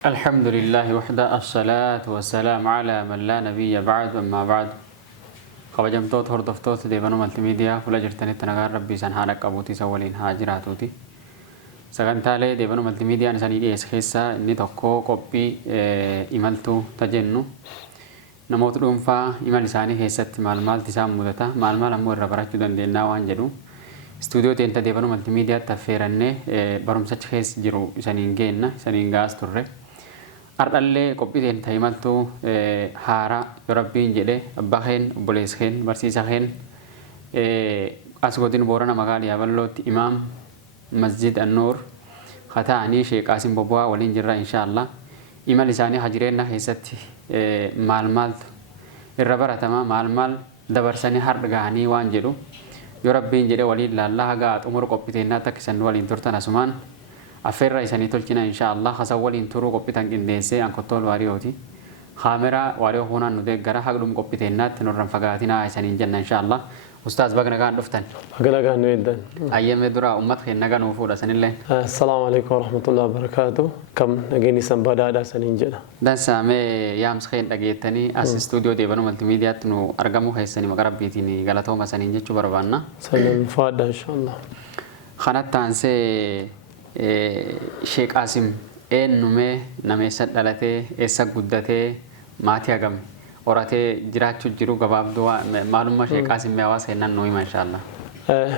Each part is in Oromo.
الحمد لله وحده الصلاة والسلام على من لا نبي بعد أما بعد خبجمتوت هردفتوت ديبانو ملتميديا فلا جرتني تنغار ربي سنحانك أبوتي سوالين هاجراتوتي سغنتالي ديبانو ملتميديا نساني دي اسخيسا إني توقو قبي إمالتو تجنو نموت رنفا إمال لساني خيست مال تسام مدتا مال أمور ربراجو دندينا وانجلو استوديو تينتا ديبانو ملتميديا تفيرني برمسج خيس جرو سنين غاز تره أردلله قبيتين تايمالتو هارا يربين جده أباهن بوليسهن برسيسهن أسقطين بورنا مقال يابلوت إمام مسجد النور خطأني شيخ قاسم بابوا ولين جرا إن شاء الله إمام لساني حجرين نحست مال الربرة تمام مال دبرسني هرجعني وانجلو يربين جده ولين الله قات أمور قبيتين ناتكسن ولين ترتنا سمان أفر رئيسني تلقينا إن شاء الله خسول إنترو قبيتان إنديسي أن كتول واريوتي خامرة واريو هنا ندق جرا حقلهم قبيتينات نورن فقاتنا عيسانين جنة إن شاء الله أستاذ بقنا كان دفتن بقنا كان نويدن أيام درا أمت خير نجا نوفور سن الله السلام عليكم ورحمة الله وبركاته كم نجيني سنبدا سنين جنا ده سامي يامس خير دقيتني أس استوديو دي بنو ملتميديا تنو أرقامو خيسني مقرب بيتيني غلطو ما سنين جتشو بربانا سنين فادا إن شاء الله خانات تانسي شيخ قاسم نمي نميسات دلته إسا قدته ماتي أقام وراتي جراتشو جرو قباب دوا معلومة شيخ قاسم ميواس هنان نوي ما شاء الله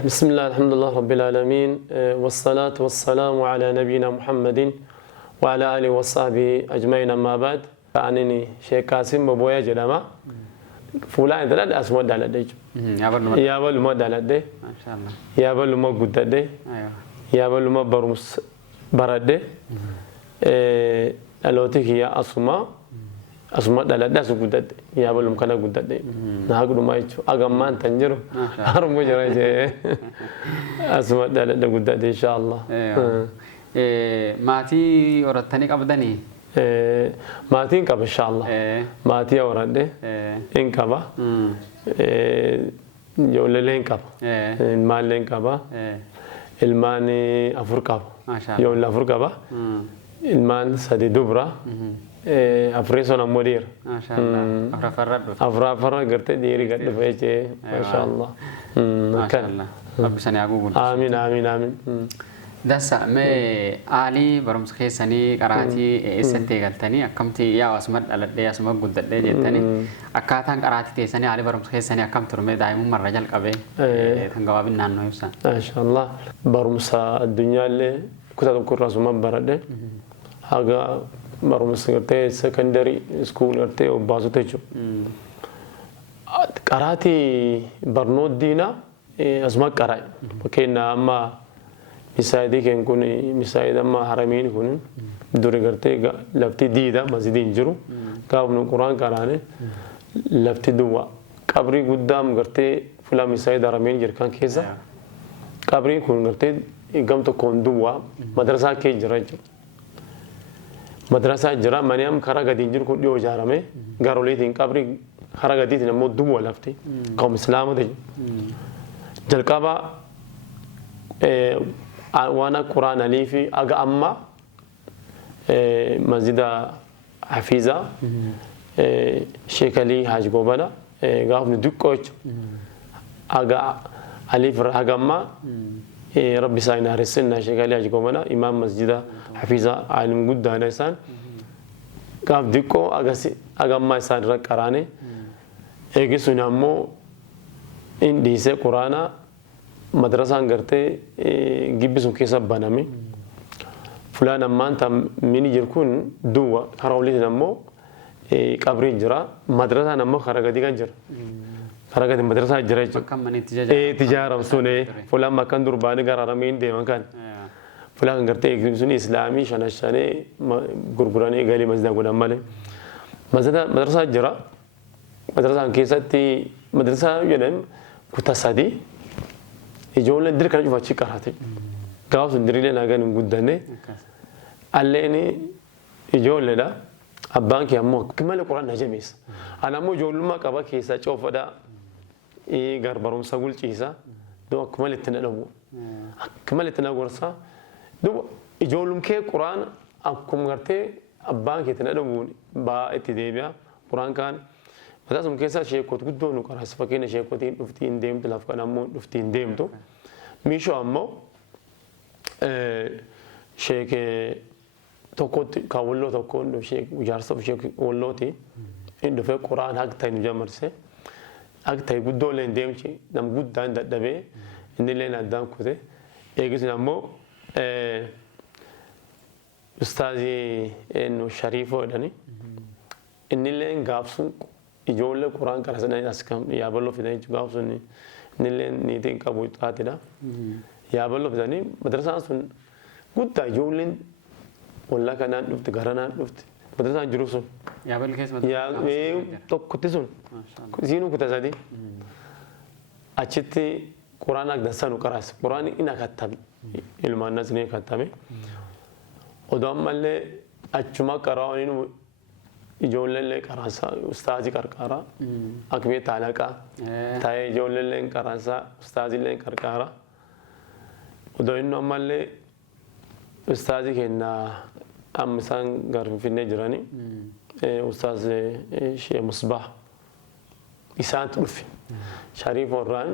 بسم الله الحمد لله رب العالمين والصلاة والسلام على نبينا محمد وعلى آله وصحبه أجمعين أما بعد فعنيني شيخ قاسم ببويا جدما فلان ثلاث أسماء على ديج يا بل ما على دي ما شاء الله يا بل ما قدته دي أيوه يا بل ما برمس برده ألوتك يا أسماء دلالة سكوتات يا بل مكان كوتات نهاجر ما يشوف أجمعان تنجرو هرم بجرا جه أسماء دلالة كوتات إن شاء الله ماتي ورتني كابدني ماتي إن كاب إن شاء الله ماتي أورده إن كابا يوللين كاب المالين كابا الماني أفريقيا يوم الأفريقيا المان سدي دبرة أفريقيا مدير ما شاء الله أفرافرد قرتي ديري قد فيجي ما شاء الله ما شاء الله رب سني أقول آمين آمين آمين دسا ما علي برمس خيسني قراتي إستي قلتني أكمتي يا أسمد على الدي أسمد قد الدي جتني أكاتان قراتي تيسني علي برمس خيسني أكم ترمي دايم مرة رجال قبي تنقوا بيننا إنه يوصل ما شاء الله برمس الدنيا اللي كنت أذكر رسوم برده هذا برمس قرتي سكندري سكول قرتي وبازو تيجو قراتي برنود دينا أسمد قراي وكينا أما مساعدة كن كوني مساعدة ما حرمين كونن دوري قرتي لفتي ديدا مسجدين جرو كابن القرآن كرانه لفتي دوا كبري قدام قرتي فلا مساعدة حرمين جركان كيسا كبري كون قرتي إقام تكون دوا مدرسة كي جراج مدرسة جرا منيام خرا قدين جرو كل يوم جارمه قارولي تين كبري خرا قدين نمو دوا لفتي كم إسلام ده جلكابا وانا قرآن علي في أجا أما مسجد حفيظة شيخ علي حاج قبلا قاف ندقوش أجا علي فر أجا أما ربي ساينا رسلنا شيخ علي حاج قبلا إمام مسجد حفيظة عالم جدا نسان قاف دقو أجا أما سان ركرانه إيجي سنامو إن ديسة قرآن مدرسة أنغرتي جيبسون كيسا بنامي فلان أمان تام مني جركون دوا خراولي نمو كابري جرا مدرسة نمو خرجتي كنجر خرجتي مدرسة جرا كم من تجارة مسونة فلان مكان درباني كار رامين ده مكان فلان أنغرتي جيبسون إسلامي شناشانة غرغراني قالي مسجد قدام ماله مدرسة جرا مدرسة كيسا تي مدرسة ينام كتاسادي إجولة دري كنا جوا شيء كهاتي قاوس دري لنا كان نقدني الليني إجولة دا أبان كي أمو كمال القرآن نجميس أنا مو جول ما كبا كيسا شوف دا إيه غربرم سقول كيسا دو كمال التناول كمال التناول رسا دو إجولم كي القرآن أكم غرتي abbaan keetiin dhadhamuun ba'aa itti deebi'a quraan kaan mataa sun keessaa sheekot guddoo nu qaraas fakkeenya sheekotiin dhuftii hin deemtu lafa kan ammoo dhuftii hin deemtu miishoo ammoo sheekee tokkotti kan walloo tokkoon ijaarsa sheekee wallooti hin dhufee quraan haq ta'e nu jamarse haq ta'e guddoo leen deemchi nam guddaan dadhabee inni leen addaan kute eegisun ammoo ustaazii nu shariifoo jedhani inni leen gaafsun ijoollee quraan qaraasanii as kan yaaballoo fidan jechuudha gaafsun inni leen niitiin qabu xaatidha yaaballoo fidanii madrasaan sun guddaa ijoolleen wallaa kanaan dhufti garanaan dhufti madrasaan jiru sun yaaballi keessa tokkotti sun siinuu kuta sadii achitti quraan agdansanu qaraas quraan ina kattame ilmaan nasnee kattame odoo ammallee achuma qaraa'aniin ijoollee qaraansa ustaazii qarqaara akbee taalaqaa taa'ee ijoollee qaraansa ustaazillee qarqaara odoo inni ammallee ustaazii kennaa amma isaan garfinfinnee jirani ustaaz shee musbah isaantu dhufe shariif warraan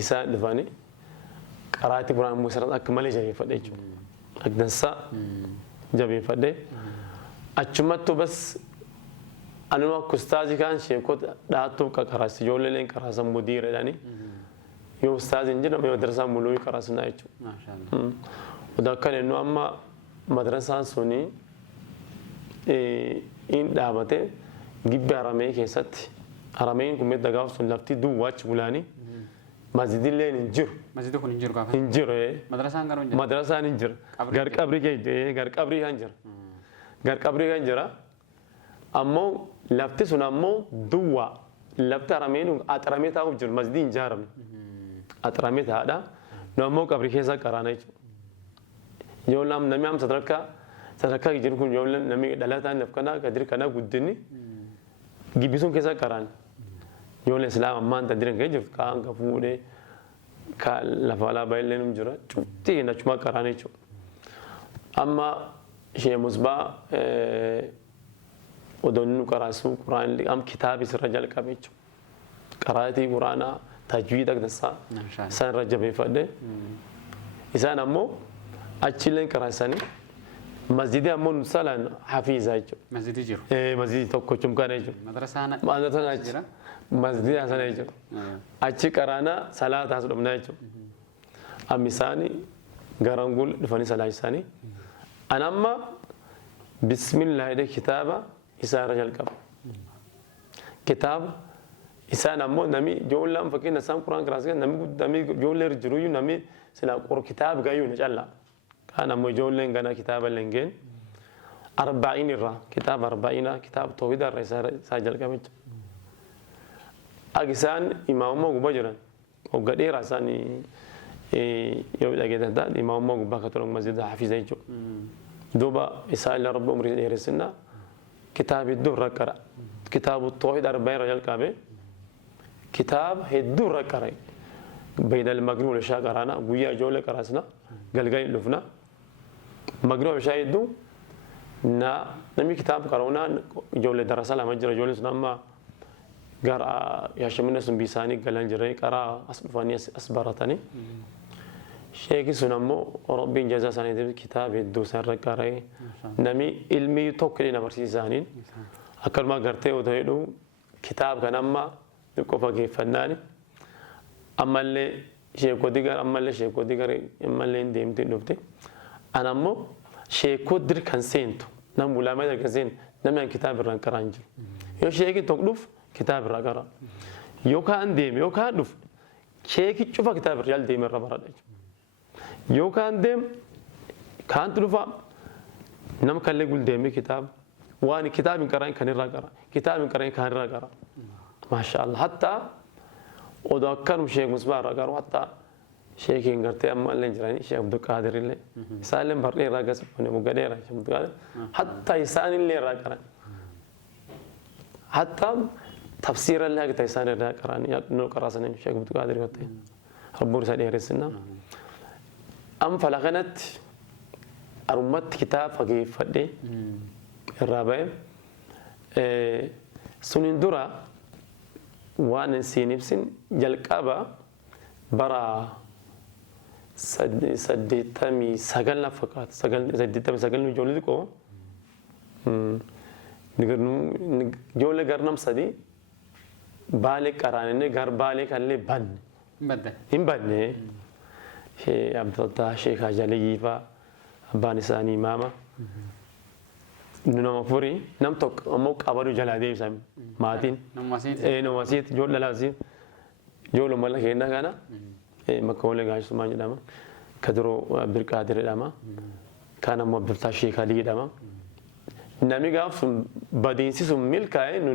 isaan dhufani qaraati quraan musarat akka malee jabeeffadhe jechuudha agdansa jabeeffadhe achumattu bas anuma akka ustaazii kaan sheekota dhaattuu qaraas ijoollee qaraasan mudiira jedhani yoo ustaaziin jedhama yoo madrasaan muluu qaraasnaa jechuudha odoo akkan ennuu amma madrasaan suni in dhaabate gibbi haramee keessatti harameen kun medda gaaf sun lafti duwwaachi bulaanii masjidilleen hin jiru. Masjidi kun hin jiru gaafa. Hin jiru. Madrasaan garuu hin jiru. Madrasaan hin jiru. Gar qabri keessa gar qabri kan jira. Gar qabri kan jira. Ammoo lafti sun ammoo duwwaa lafti harameen axaramee taa'uuf jiru masjidi hin ijaaramne. Axaramee taa'aadha. Nu ammoo qabri keessa qaraana jechuudha. Ijoolleen namni am sadarkaa jiru kun ijoolleen namni dhalataan laf kana gadir kana guddinni gibbisuun keessa qaraan. Ijoolleen islaama ammaan tandiran keessa jirtu kaan ka fuudhee ka lafa alaa baay'illee num jira cuftii achuma qaraan jechuudha. Amma ishee musbaa odoonni nu qaraasu quraan am kitaabi sirra jalqabe jechuudha. Qaraatii quraanaa tajwiida dansaa isaan irra jabeeffadhe isaan ammoo achilleen qaraasanii masjidi ammoo nusalaan hafiizaa jechuudha. Masjidi jiru. Masjidi tokko chumkaana jechuudha. Madrasaan jira. Masjidi asana jechuudha. Achi qaraana salaataa sudhamnaa jechuudha. Amma isaanii garangul dhufanii salaa isaanii. Anamma bismillah jedhee kitaaba isaa irra jalqaba. Kitaaba isaan ammoo namni ijoolleen fakkeenya isaan quraan qaraasee namni ijoollee jiruyyuu namni silaa kitaaba gayyuu na callaa. Kan ammoo ijoolleen gana kitaaba lengeen arba'in irraa kitaaba arba'ina kitaaba tawhida irraa isaa jalqabe. Agisaan imaamummaa gubbaa jiran hogga dheeraa isaan yoo dhageessan ta'an imaamummaa gubbaa akka turan masjida hafiiza jechuudha. Duuba isaan illee rabbi umrii dheeressinna kitaaba hedduu irra qara. Kitaaba tawhida arba'in irra jalqabe kitaaba hedduu irra qara. Baydal magriib wal ishaa qaraana guyyaa ijoollee qaraasna galgalii dhufna. Magriib wal ishaa hedduu namni kitaaba qaraunaa ijoollee darasa lama jira ijoolleen sun amma gara yaashamina sun bisaanii galan jiranii qaraa as dhufanii as baratanii. Sheekii sun ammoo rabbiin jazaa isaaniitiif kitaaba hedduu isaan irra qara'ee namni ilmii tokko illee barsiisaniin akkasuma gartee otoo jedhu kitaaba kan amma qofa geeffannaani. Ammallee sheekootii gara ammallee sheekootii gara ammallee hin deemtee dhufte. Ana ammoo sheekootii kan seentu nam bulaamee kan seentu namni an kitaaba irraan qaraan jiru. Yoo sheekii tokko dhufu kitaaba irraa qara. Yookaan deeme yookaan dhufu sheekii cufa kitaaba irraa deeme irra baradha. Yookaan deeme kaantu dhufa nama kallee guldeeme kitaaba waan kitaaba hin qaraan kan irraa qara. Kitaaba hin qaraan kan irraa qara. Maashaallah hattaa odoo akkanum sheek musbaa irraa qaru hattaa sheekiin gartee amma illee jiranii sheek Abdul Qaadir illee isaan illee bardee irraa gasifamne mugga dheeraa sheek Abdul Qaadir hattaa isaan illee irraa qaran hattaa tafsiira illee akka isaan irraa qaran nu qaraasanii sheek Abdul Qaadir yoo ta'e rabbuun isaa dheeressinna. Am fala kanatti arumatti kitaaba fageeffadhee irraa ba'e suniin dura waan siin ibsin jalqaba bara 89 na fakkaata 89 ijoollee xiqqoo ijoollee garnam sadii baalee qaraanee gar baalee kallee banne hin banne abboota Sheekh Ajalii faa abbaan isaanii imaama nama furii nam tokko ammoo qabaduu jalaa deebisan maatiin nama asiit ijoollee laasiit ijoollee mala kennaa kana makka waliin gaashisumaa jedhama kaduroo birqaadir jedhama kaan ammoo abboota Sheekh Alii jedhama namni gaaf sun badiinsi sun milkaa'e nu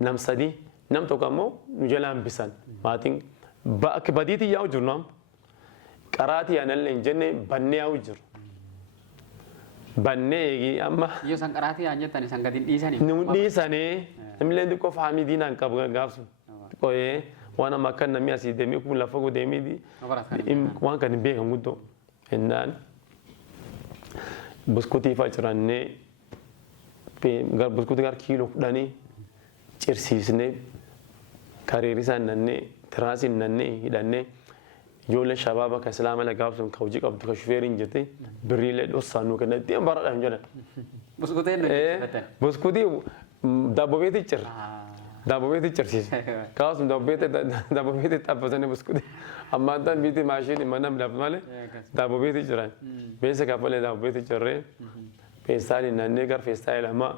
nam sadii nam tokko ammoo nu jalaa hambisan maatiin akka badiitii yaa'u jiru nam qaraatii aanallee hin jenne bannee yaa'u jiru. Bannee eegi amma. Yoo san qaraatii aan jettan san gadi dhiisanii. Nu dhiisanii namni xiqqoo faamii diinaan qabu gaafsu. Qo'ee waan amma akka namni asii deemee kun lafa koo deemee waan kan hin beekan guddoo. Innaan buskutii fa'aa jirannee buskutii gara kiiloo 10 cirsiisnee kariirisaan nannee tiraasiin nannee hidhannee. Ijoollee shabaaba kan islaama lagaaf sun ka hojii qabdu ka shufeeriin jirti birriilee dhossaan nu kenna ittiin baradhaan jedhan. Buskutii daaboo beetii cirra. Daaboo beetii cirsiise. Kaasum daaboo beetii dhaabbatanii buskutii. Ammaan ta'an biitii maashinii mana midhaaf malee daaboo beetii jiran. Beessa kaffalee daaboo beetii cirree feestaalii naannee gara feestaalii lama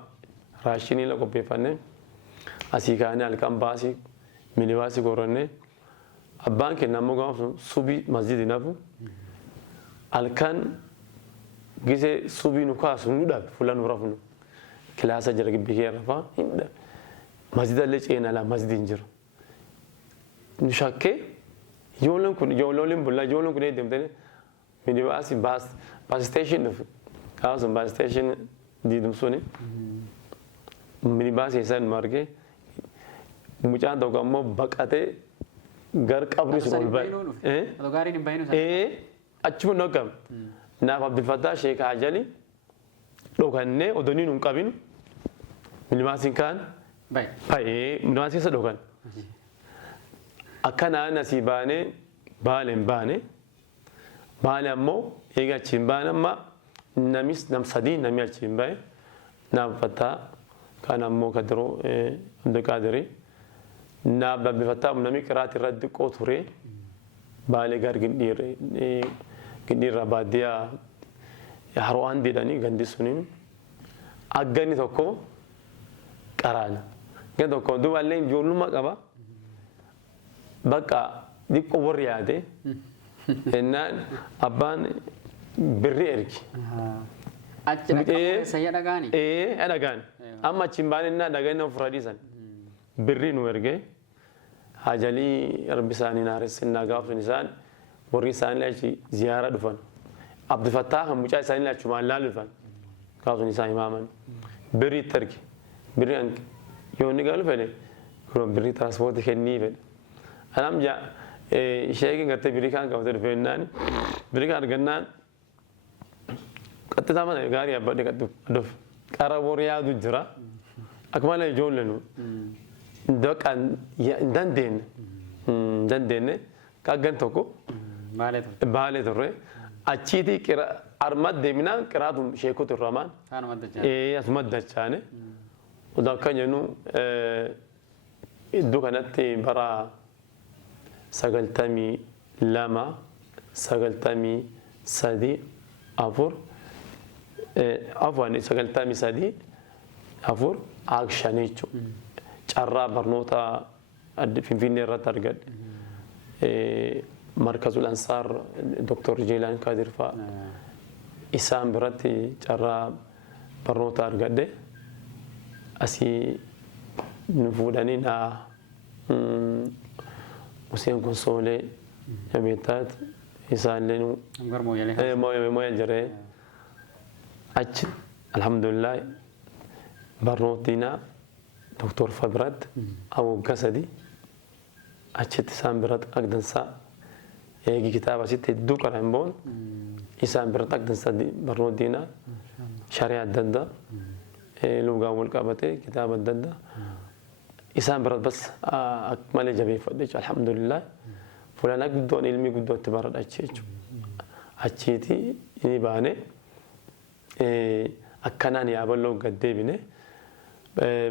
raashinii la qopheeffannee asii kaanee halkan baasii minibaasii korannee. Abbaan keenya ammoo gaafa subii masjidii nafu halkan gisee subii nu kaasu nu dhabe fuula nu rafnu kilaasa jira gibbii kee rafaa hin dhabe masjidallee ceenaa laa masjidiin jiru nu shakkee ijoolleen kun ijoolleen bullaa ijoolleen kun eeddamtanii minibaasii baas isteeshin dhufe gaafa sun baas isteeshin diidumsuuni minibaasii isaan nu argee mucaan tokko ammoo baqatee gar qabri sun ol ba'e. Gaariin hin bahinuu achuma nu akkam. Naaf Abdulfattaa Sheekh Ajalii dhokannee odonii nu hin qabin minibaasiin kaan ba'ee minibaasiin isa dhokan. Akkanaan asii baanee baale hin baane baale ammoo eega achi hin baane amma nam sadii namni achi hin ba'e naaf Abdulfattaa kaan ammoo kadiroo Abdulqaadirii. Naaf Abdulfattaa namni qiraati irratti xiqqoo ture baalee gar gindhiirra baadiyyaa haroo jedhanii gandi suniin agganni tokko qaraana. Gandi tokko duuballee ijoollummaa qaba bakka xiqqoo warri yaade jennaan abbaan birri ergi. Achi dhaqamu sayya dhagaani? Dhagaani. Amma achi hin baane dhagaanii ofirraa dhiisan. Birri nu ergee Ajalii rabbi isaanii naaressinaa gaafsun isaan warri isaanii achi ziyaara dhufan Abdulfattaa kan mucaa isaanii achumaan laalu dhufan gaafsun isaan imaaman birri itti erge birri yoo inni galu fedhe kun birri tiraanspoortii kennii fedhe anam ishee gartee birri kaan qabatee dhufe jennaan birri kaan argannaan qaxxisaa mana gaarii abbadhe qaxxuuf qara warri yaadu jira akkuma ijoollee nu Dokan dandeenye kaggan tokko baalee turre achiitii armat deeminaan qiraatu sheekotu irramaan asuma dachaane odaa akka jennu iddoo kanatti bara 92 93 afwan 93 akshan jechuudha. Carraa barnoota Finfinnee irratti argadhe. Markazul Ansaar Dr. Jeelaan Kaadir fa'aa isaan biratti carraa barnoota argadhe. Asii nu fuudhanii Hussein Konsoolee Jabeetaat isaallee mooyal jiree achi alhamdulillah barnootiinaa Dr. Fabrat awwaggaa sadii achitti isaan biratti agdansaa eegi kitaaba sitti hedduu qara'an boon isaan bira taqdan sadi barnoota diinaa shari'aa adda addaa lugaan wal qabatee kitaaba adda addaa isaan bira bas malee jabeeffadhe jechuudha alhamdulillah fulaan guddoon ilmi guddootti baradha jechuudha achiiti inni baane akkanaan yaaballoo gad deebine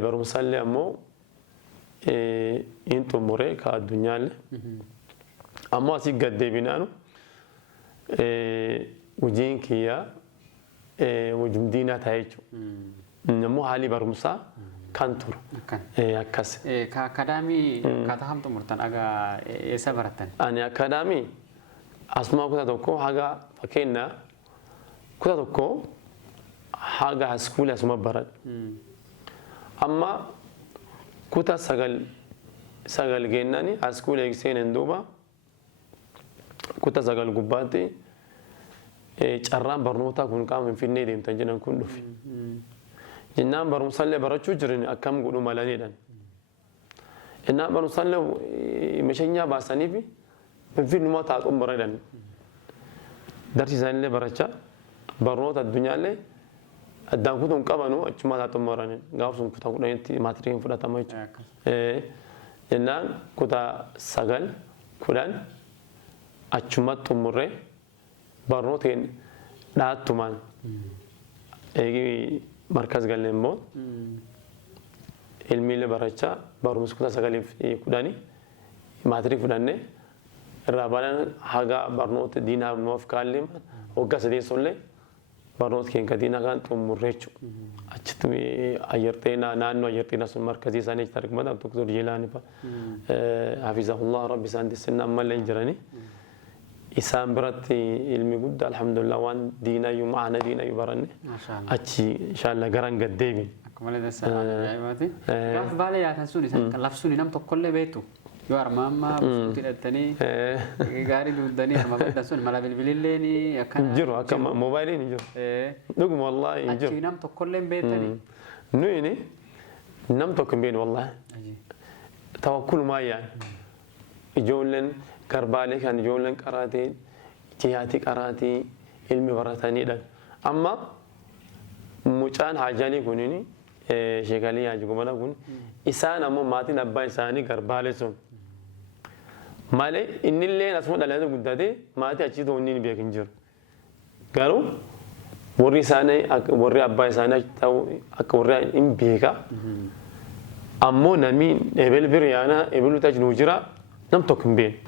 barumsaallee ammoo in xumuree ka addunyaallee ammoo asii gad deebinaanu hojiin kiyyaa hojii diinaa ta'ee jechuudha ammoo haalli barumsaa kan turu akkas. Ka akadaamii akkaataa hamtu murtan agaa eessa baratan? Ani akadaamii asuma kutaa tokko haga fakkeenya kutaa tokko haga haaskuulii asuma baradhe. Amma kutaa sagal geennani haaskuulii eegseen duuba kutaa sagal gubbaatti carraan barnootaa kun qaama Finfinnee deemtan jedhan kun dhufe. Jennaan barumsallee barachuu jiran akkam godhu malaniidhaan. Innaan barumsallee masheenyaa baasaniif Finfinnumaa taa'uun bareedan. Darsiisanillee barachaa barnoota addunyaallee addaan kutuun qabanu achuma taa'uun bareedan. Gaafa sun kutaa kudhanitti maatiriin fudhatama jechuudha. Jennaan kutaa sagal kudhan achumatti xumurree barnooteen dhaattumaan eegi markaz galleen boon ilmiilee barachaa barumsa kutaa sagaliif kudhanii maatirii fudhannee irraa balaan haga barnoota diinaa nuuf kaallee waggaa sadeessollee barnoota keenya diinaa kan xumurree jechuudha. Achitti ayyarteenaa naannoo ayyarteenaa sun markazii isaanii achitti argamata Dr. Jilaanii fa'a hafizahullah rabbi isaan dissinna ammallee jiranii. Isaan biratti ilmi guddaa alhamdulillah waan diinayyuu maana diinayyuu baranne achi inshallah garan gad deebi. Akkuma illee dassaa ajaa'ibaati. Gaaf baalee yaatan sun isaan labsuun nam tokkollee beektu yoo armaammaa buusuutti hidhattanii gaarii duudanii arma baddan sun mala bilbilillee ni akkana. Jiru akka moobaayiliin jiru. Dhuguma wallaahi jiru. Achi nam tokkollee beektanii. Nuyi nam tokko hin beeknu wallaahi. Tawakkulumaa yaa'an ijoolleen garbaalee kan ijoolleen qaraatee jihaatii qaraatii ilmi baratanidha. Amma mucaan haajanii kunini sheekalii haaji gomana kun isaan ammoo maatiin abbaa isaanii garbaalee sun malee innillee asuma dhalatee guddatee maatii achitti wanni hin beekin jiru. Garuu warri isaanii warri abbaa isaanii ta'u akka warri hin beeka ammoo namni ebel biriyaana ebelu tachi nuu jira nam tokko hin beekne.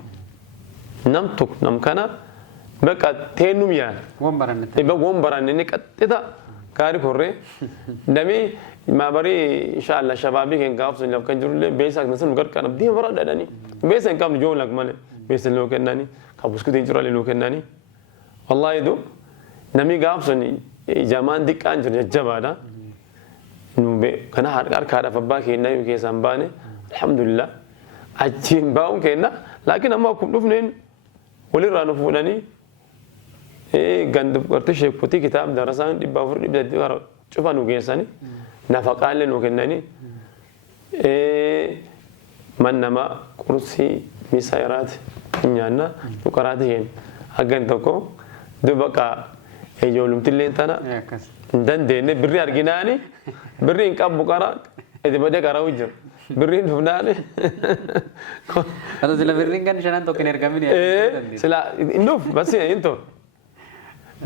Nam tokko nam kana bakka teenum yaan. Won barannete. Won barannene qaxxita gaarii korree namni maabarii inshallah shabaabii kan gaafsu laf kan jirullee beesaa kan sun gargaara abdii bara dhadhanii beesaa hin qabnu joon lak malee beesaa loo kennanii kabuskutiin jirale loo kennanii wallahi do namni gaafsu jamaan diqqaan jiru jajjabaadha. Nube kana harkaadhaaf abbaa keenyaa yoo keessaan baane alhamdulillah achiin baa'uun kenna laakiin amma akkuma dhufneen walirraa nu fuudhanii ganda gartee sheekutii kitaaba darasaan 400 cufa nu geessanii nafaqaallee nu kennanii man nama qursii misaayiraati nyaanna duqaraati jeen haggan tokko dubaqa ijoollumtillee tana hin dandeenye birrii arginaani birrii hin qabu qara itti badee qaraa hojjira. Birriin dhufnaani. Atau sila birriin kan shanan tokko hin ergamin sila hin dhufu basi hin ta'u.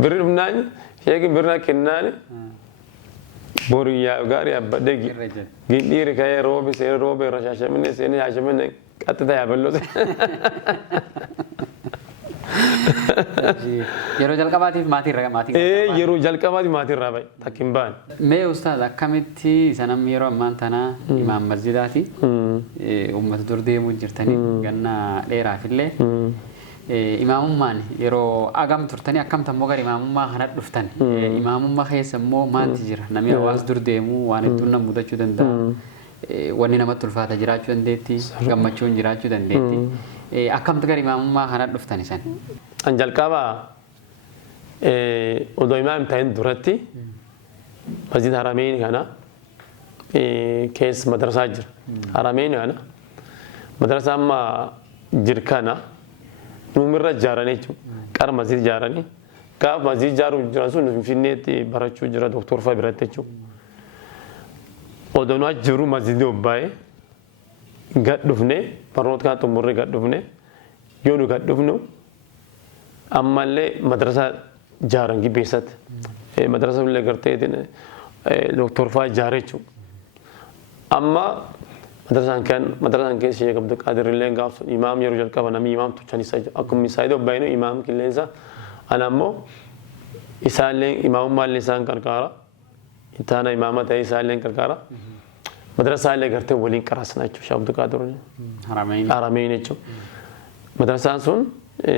Birrii dhufnaani sheekin birraa kennaani boriyyaa gaarii abbadee gindhiiri ka'ee roobi seenee roobe irra shaashamine seenee shaashamine qaxxita yaaballose. Yeroo jalqabaatiif maatirra maatiin. Yeroo jalqabaatiif maatirra baay'ee takkin baan. Mee ustaaz akkamitti sanam yeroo ammaan tana imaam masjidaati uummata dur deemuu jirtanii ganna dheeraafillee imaamummaan yeroo agam turtanii akkamtan immoo gara imaamummaa kana dhuftan imaamummaa keessa immoo maaltu jira namni hawaas dur deemuu waan hedduun nama mudachuu danda'a wanni namatti ulfaata jiraachuu dandeetti gammachuun jiraachuu dandeetti. Akkamtu gara imaamummaa kana dhuftan isan? An jalqaba odoo imaam ta'in duratti masjid Harameyn kana keessa madrasaa jira. Harameyn kana madrasaa amma jirkana numirra ijaaranii jechuudha. Qara masjid ijaaranii gaaf masjid ijaaruun jiran sun Finfinneetti barachuu jira Dooktor Faa biratti jechuudha. Odoon achi jiru masjidni obbaa'ee gad dhufnee barnoota kana xumurree gad dhufnee yoo nu gad dhufnu ammallee madrasaa ijaaran gibbeessatti. Madrasaa illee gartee Dooktor Faa ijaaree jechuudha. Amma madrasaan keessa Sheek Abdul Qaadir illee gaaf sun imaam yeroo jalqaba namni imaam tuchanisa akkuma isaa obbaa'inu imaam qilleensa ana ammoo isaallee imaamummaa illee isaan qarqaara. Itaana imaama ta'ee isaallee qarqaara. Madrasaa illee gartee waliin qaraasna jechuudha Sheek Abdul Qaadir. Harameyn jechuudha. Madrasaan sun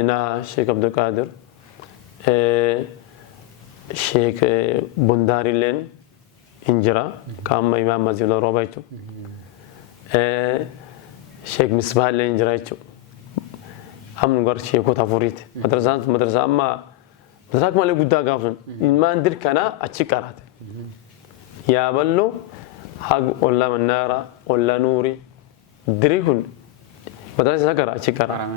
na Sheek Abdul Qaadir Sheek Bundaari illee injira kaama imaam masjid rooba jechuudha. Sheek Misbah illee injira jechuudha. Amnu gar sheekota afuriiti. Madrasaa amma madrasaa malee guddaa gaaf sun ilmaan dirkanaa achi qaraate. Yaa ballo hag olla mannaara olla nuuri diri kun madrasaa qara achi qara.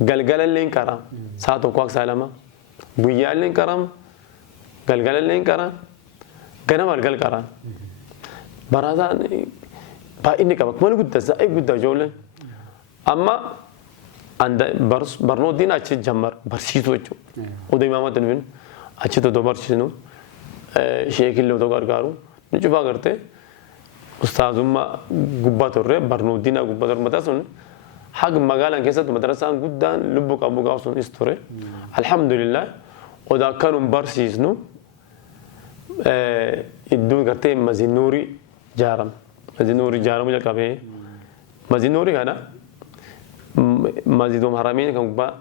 Galgala illee qara saa tokko akka saa lama guyyaa illee qaram galgala illee qara ganama galgal qara. Barataan baay'inni qaba malee guddaa zaa'ii guddaa ijoolleen amma barnootni achi jammar barsiisuu jechuudha. Oduu imaamatti nufin achitti odoo barsiisnu sheekillee odoo gargaaru nu cufaa gartee ustaazummaa gubbaa turre barnootni gubbaa turre mataa sun haga magaalaan keessatti madrasaan guddaan lubbu qabu gaaf sun is ture. Alhamdulillah odoo akkanum barsiisnu iddoo gartee masjid nuurii ijaarame. Masjid nuurii ijaaramuu jalqabee masjid nuurii kana masjidum Harameyn kan gubbaa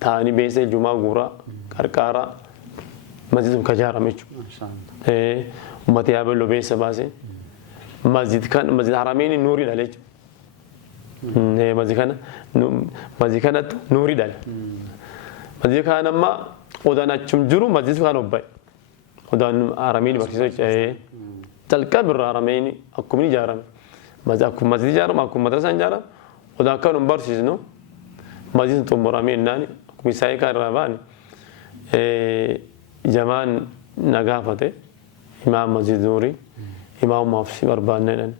taa'anii beesee jumaa guuraa qarqaaraa masjidum ka ijaarame jechuudha. Uummata yaabelloo beesa baasee masjid Harameyn nuurii dhale jechuudha. Masjid kanatti nuurii dhale. Masjid kana amma odaan achum jiru masjid kan obbaa'e. Odaan Harameyn barsiisuu jechuudha. Jalqaba irraa Harameyn akkuma ijaarame. Akkuma masjid ijaarame akkuma madrasaan ijaarame. Odaa kanum barsiisnu masjid xumuramee innaan akkuma isaa kan irraa baane jamaan na gaafate imaam masjid nuurii imaamummaaf si barbaanne jedhan.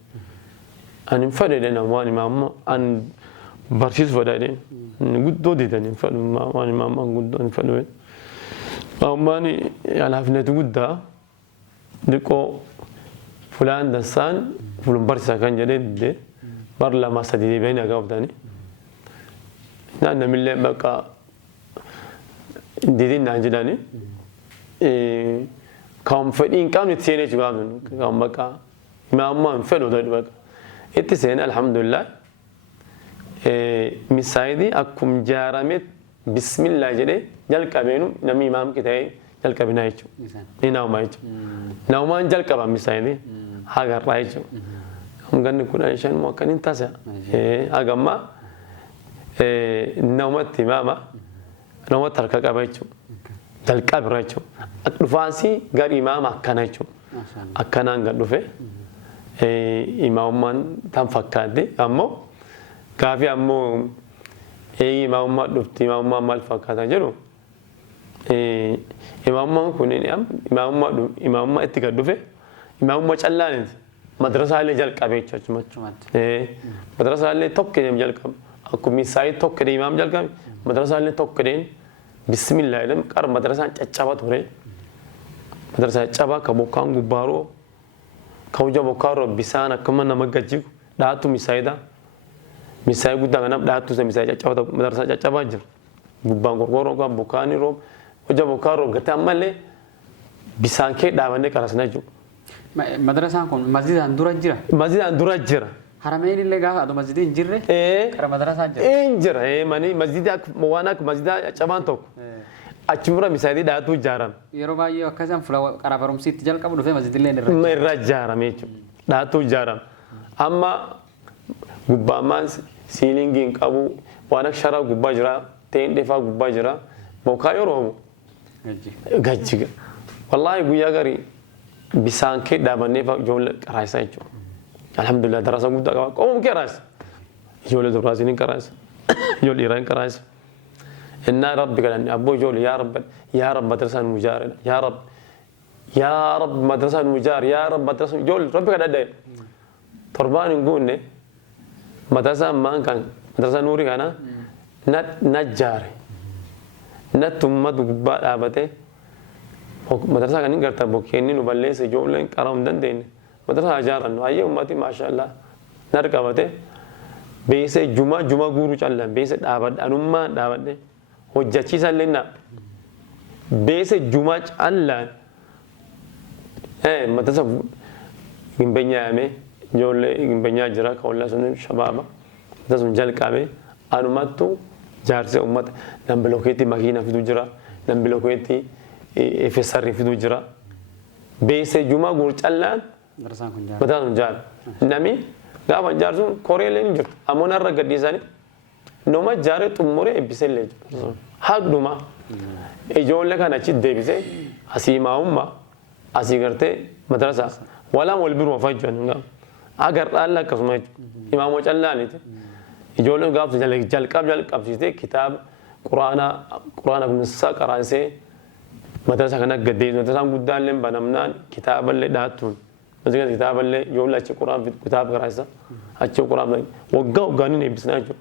Ani hin fedhe jedhan waan imaamummaa an barsiisu fedha jedhan guddoo didan hin fedhu waan imaamummaa guddoo hin fedhu. Imaamummaan alaafneetu guddaa dhiqoo fulaan dansaan fulun barsiisa kan jedhee didee. Bar lama sadii been agaa obdani namillee bakka didin naan jedhani kan fedhii hin qabne itti seenee jiru kan bakka imaamummaa hin fedhu ta'e bakka itti seenee alhamdulillah misaayidii akkuma ijaaramee bismillah jedhee jalqabeenu namni imaam ta'ee jalqabinaa jechuudha. Ni naawumaa jechuudha. Naawumaan jalqaba misaayidii hagarraa jechuudha. Ganni kudhan shan moo akkan hin taasisaa. Hagamma namatti imaama namatti harka qaba jechuudha. Jalqabirra jechuudha. Dhufaansi gara imaama akkana jechuudha. Akkanaan gad dhufe imaamummaan tan fakkaate ammoo gaafii ammoo imaamummaa dhufti imaamummaan maal fakkaata jedhu imaamummaan kun imaamummaa itti gad dhufe imaamummaa callaaniiti. Madrasaa illee jalqabee jechuudha. Madrasaa illee tokko deemu jalqabe. Akkuma isaanii tokko deemu imaam jalqabe. Madrasaa illee tokko deemu bismillah jedhamu qara madrasaan caccaba ture. Madrasaa caccaba ka bokkaan gubbaaroo ka hojja bokkaaroo bisaan akkuma nama gajjigu dhaatu misaayidha. Misaayii guddaa kanaaf dhaatu isa misaayii caccaba madrasaa caccabaa jira. Gubbaan qorqoorroo kan bokkaanii roob hojja bokkaaroo gartee ammallee bisaan kee dhaabannee qarasnaa jiru. Madrasaan kun masjidaan dura jira. Masjidaan dura jira. Harameyn illee gaafa aduu masjidii hin jirre qara madrasaa jira. Hin jira mani masjidii waan akka masjidaa cabaan tokko achumura misaayidii dhaatu ijaarame. Yeroo baay'ee akkasaan fuula qara barumsiitti jalqabu dhufee masjidillee irra ijaarame jechuudha. Dhaatu ijaarame. Amma gubbaamaan siilingiin qabu waan akka sharaa gubbaa jira ta'een dheefaa gubbaa jira bokkaa yeroo gajjiga. Wallaahi guyyaa garii bisaan kee dhaabannee ijoollee qaraasaa jechuudha. Alhamdulillah darasa guddaa qaba. Qomuun kee raasa. Ijoollee duraasiin qaraasa. يقول إيران كرايس إن ربي قال أبو جول يا رب مدرسة المجار يا رب مدرسة المجار يا رب مدرسة جول ربي قال ده تربان نقول مدرسة ما كان مدرسة نوري كان نجار نتم دبّا أبته مدرسة كان يقرأ بوكيني نبلة سجولين كرام دندين مدرسة أجارا أيه أمتي ما شاء الله نركبته بيس جمعة غورو چالله بيس دابد أنوما دابد hojjachi sallina beese juma Allah matasa gimbenya me jolle gimbenya jira ka walla sun shababa matasa jalqabe anumattu jaarse ummat nan bloketi makina fidu jira nan bloketi FSR fidu jira beese juma gur callan darasan kun jaar matasa jaar nami gaafa jaarsun koreelen jirtu amona irra gadisani noma jaare tumure ebiselle hagduma ijoollee kana achi deebisee asii maa'umma asii gartee madrasa walaan wal biroo fajjan agar dhaalla akkasuma imaamoo callaaniti ijoolleen gaafsa jalqabsiisee kitaaba quraana kumsaa qaraasee madrasa kana gaddeessu madrasaan guddaallee banamnaan kitaaballee dhaattuun masjida kitaaballee ijoollee achi quraan kitaaba qaraasa achi quraan waggaaniin eebbisnaa jiru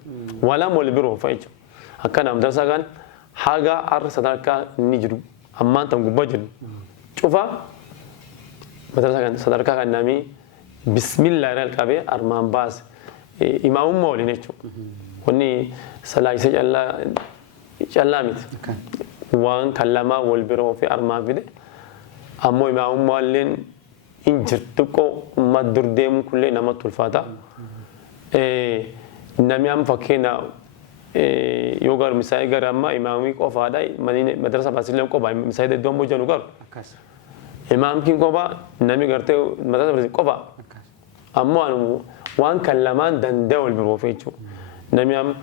walaan wal biroo fajjan akkana madrasa kan haga arra sadarka ni jiru amman tan gubba jiru cufa madrasa kan sadarka kan nami bismillah ral qabe arman bas imamum mawlin echo woni salaisajallamit wan kallama wal biro fi arman fide ammo imamum mawlin injirtuko madurdem kulle namatul fata nami am fakena yogar misai gar amma imami qofa dai madina madrasa basilen qoba misai de dombo janu gar imam kin qoba nami garte madrasa basil qoba amma anu wan kallaman dandawul bi rofecho nami am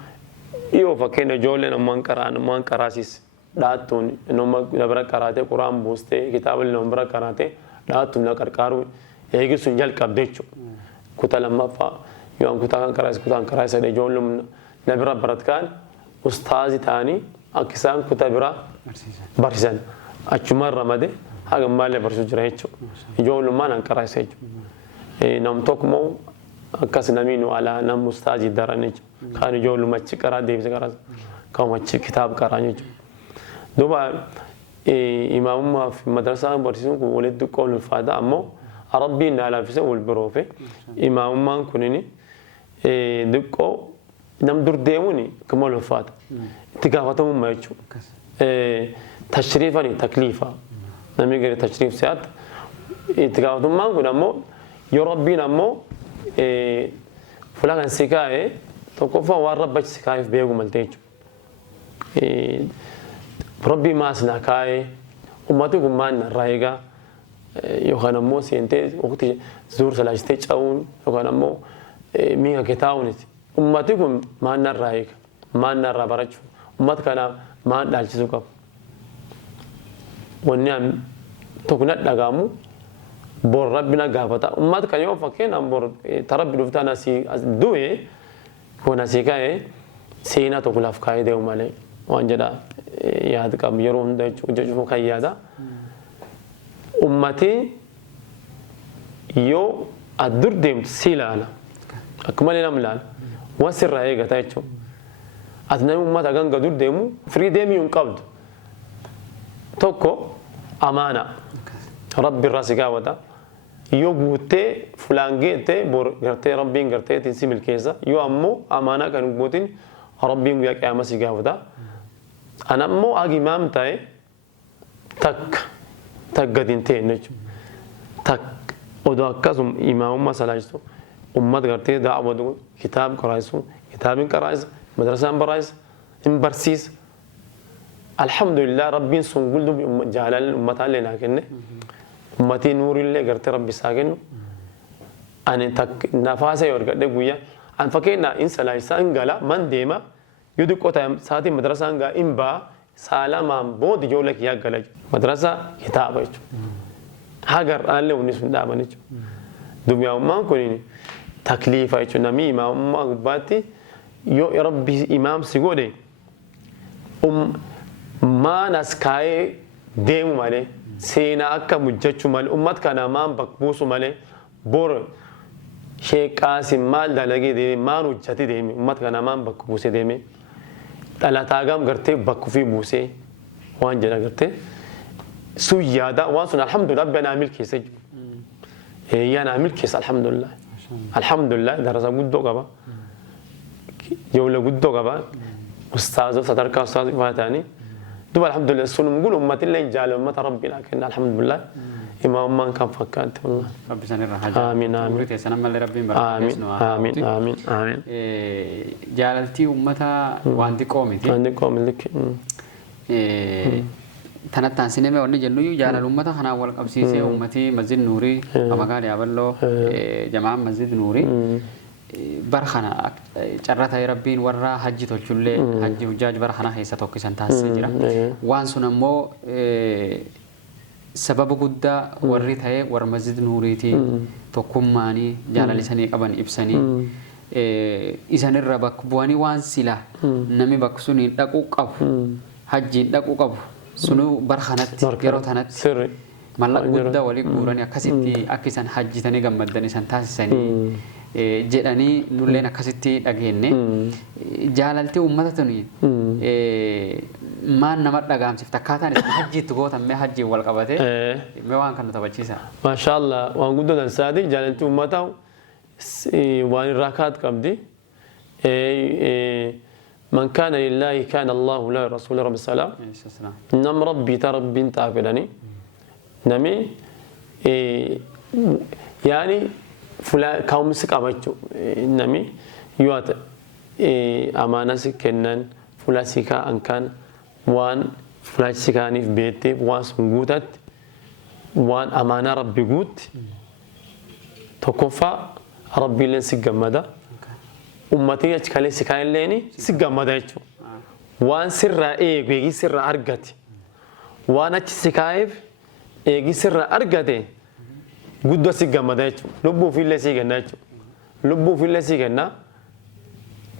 iyo fakena jolle man qarasis daatun no nabra qarate quran boste kitabul nabra qarate daatun na qarqaru egi sunjal qabdecho kutalamma fa yo an kutan qaras de jollum نبرة برتكان أستاذ تاني أكسان كتابرة برسان أشمر رمادي هذا ماله برسو جريتشو يجول ما نكره سيجو نام توكمو أكاس نامينو على نام أستاذ درانيج كانوا يجول ما تشكرا ديف سكرا كم كتاب كرانيج دوبا إمام ما في مدرسة برسون ولد كل فادا أمو ربي نالا في سول بروفي إمام ما كونني دكو نم دور ديموني كمال وفات تجاوتهم ما يجوا تشريفني تكليفا نمي غير تشريف سيات تجاوتهم ما كنا مو يربينا مو فلان سكاي تكوفا ورب سكاي في بيجو ملتيجو ربي ما سنكاي وماتكم ما نرايجا يوهانا مو سينتي وقت زور سلاجتي تشاون يوهانا مو ميها كتاونتي ummatikum maan narraa maan narraa barachuu ummat kana maan dhaalchisuu qabu wanni an tokko dhagaamu bor rabbina gaafata ummat kana yoo fakkeenaan bor tarabbi dhuftaan asii du'e kun asii ka'e seenaa tokko laaf kaa'ee deemu malee waan jedha yaada qabu yeroo hunda jechuun kan yaada ummati yoo addur deemtu si ilaala akka malee nam ilaala وسر هيك تايتشو أثناء ما تكان قدور ديمو فريدم ينقبض توكو أمانة ربي الراسي قاوتا يوغوتي فلانجيتي بور غرتي ربي غرتي تنسي بالكيسة يو أمو أمانة كانوا قوتين ربي وياك أمسي قاوتا أنا أمو أجي مام تاي تك قدين تينج تك ودوكازم إمام ما سلاجتو أمة غرتي دعوة دون كتاب قرايسو كتاب قرايس مدرسة برايس إمبرسيس الحمد لله ربي سنقول دو جعل الأمة لنا كنه أمتي نور الله غرتي ربي ساكنه أنا تك نفاسه يورجع دبويا أن فكينا إن سلايسا إنجلا من ديما يدو كوتا ساتي مدرسة إنجا إمبا سالام بود جولك يا جلج مدرسة كتاب أيش هاجر الله ونسون دابنيش دنيا ما كوني تكليف أيش نمي ما قباتي يو ربي إمام سيقولي ما نسكاي ديمو مالي سينا أكا مججو مال أمت كان أمام بكبوسو مالي بور شيء قاسم مال دلقي دي ما نوجتي ديمي أمت كان أمام بكبوسي ديمي تلا تاغام غرتي بكوفي بوسي وان جنا غرتي سو يادا وان سن الحمد لله ربنا عامل كيس هي انا عامل كيس الحمد لله الحمد لله درس غدو غبا يولا غدو غبا استاذ صدرك استاذ فاتاني دوب الحمد لله سن نقول امتي اللي جال امه ربنا كنا الحمد لله امام من كان فكانت والله ربي سنر راح امين امين سنم اللي ربي امين امين امين امين جالتي امتها وانت قومتي عندي قوم لك تنتان سينما وني جنو جال امتها خنا ول قبسيسه امتي مسجد نوري امغال يابلو جماعه مسجد نوري برخنا جرت هي ربين ورا حج تولله حج حجاج برخنا هيسا توكسن تاسجرا وان سنمو سبب قدا وريت هي ور مسجد نوريتي توكماني جالالسني قبن ابسني إذن الربك بواني وان سلا نمي بكسوني دقو قبو حج دقو قبو سنو برخنات يروتانات سري مالك قدا ولي قوراني أكسيتي أكسان حج تاني قمدني سنتاسسني جداني نولين أكسيتي دقيني جالالتي أمتتني ما نمت دقام سفتكاتاني حج تقوتا مي حج والقباتي مي وان كانت تبجيسا ما شاء الله وان قدو دنسادي جالالتي أمتاو وان الركعات قبدي من كان لله كان الله لا رسول رب السلام نم ربي تربي انت عبدني نمي يعني فلا كوم سكابتشو نمي يوات أمانة سكنن فلا سكا أن كان وان فلا سكاني في بيتي وان سنقوتت وان أمانة ربي قوت تكفى ربي لين سجمدا أمتي أشكالي سكاين ليني سجمدا يجو وان سر يجي سر أرجتي وان أش سكايف يجي سر أرجتي قد سجمدا يجو لبو في الله سجنا يجو لبو في الله سجنا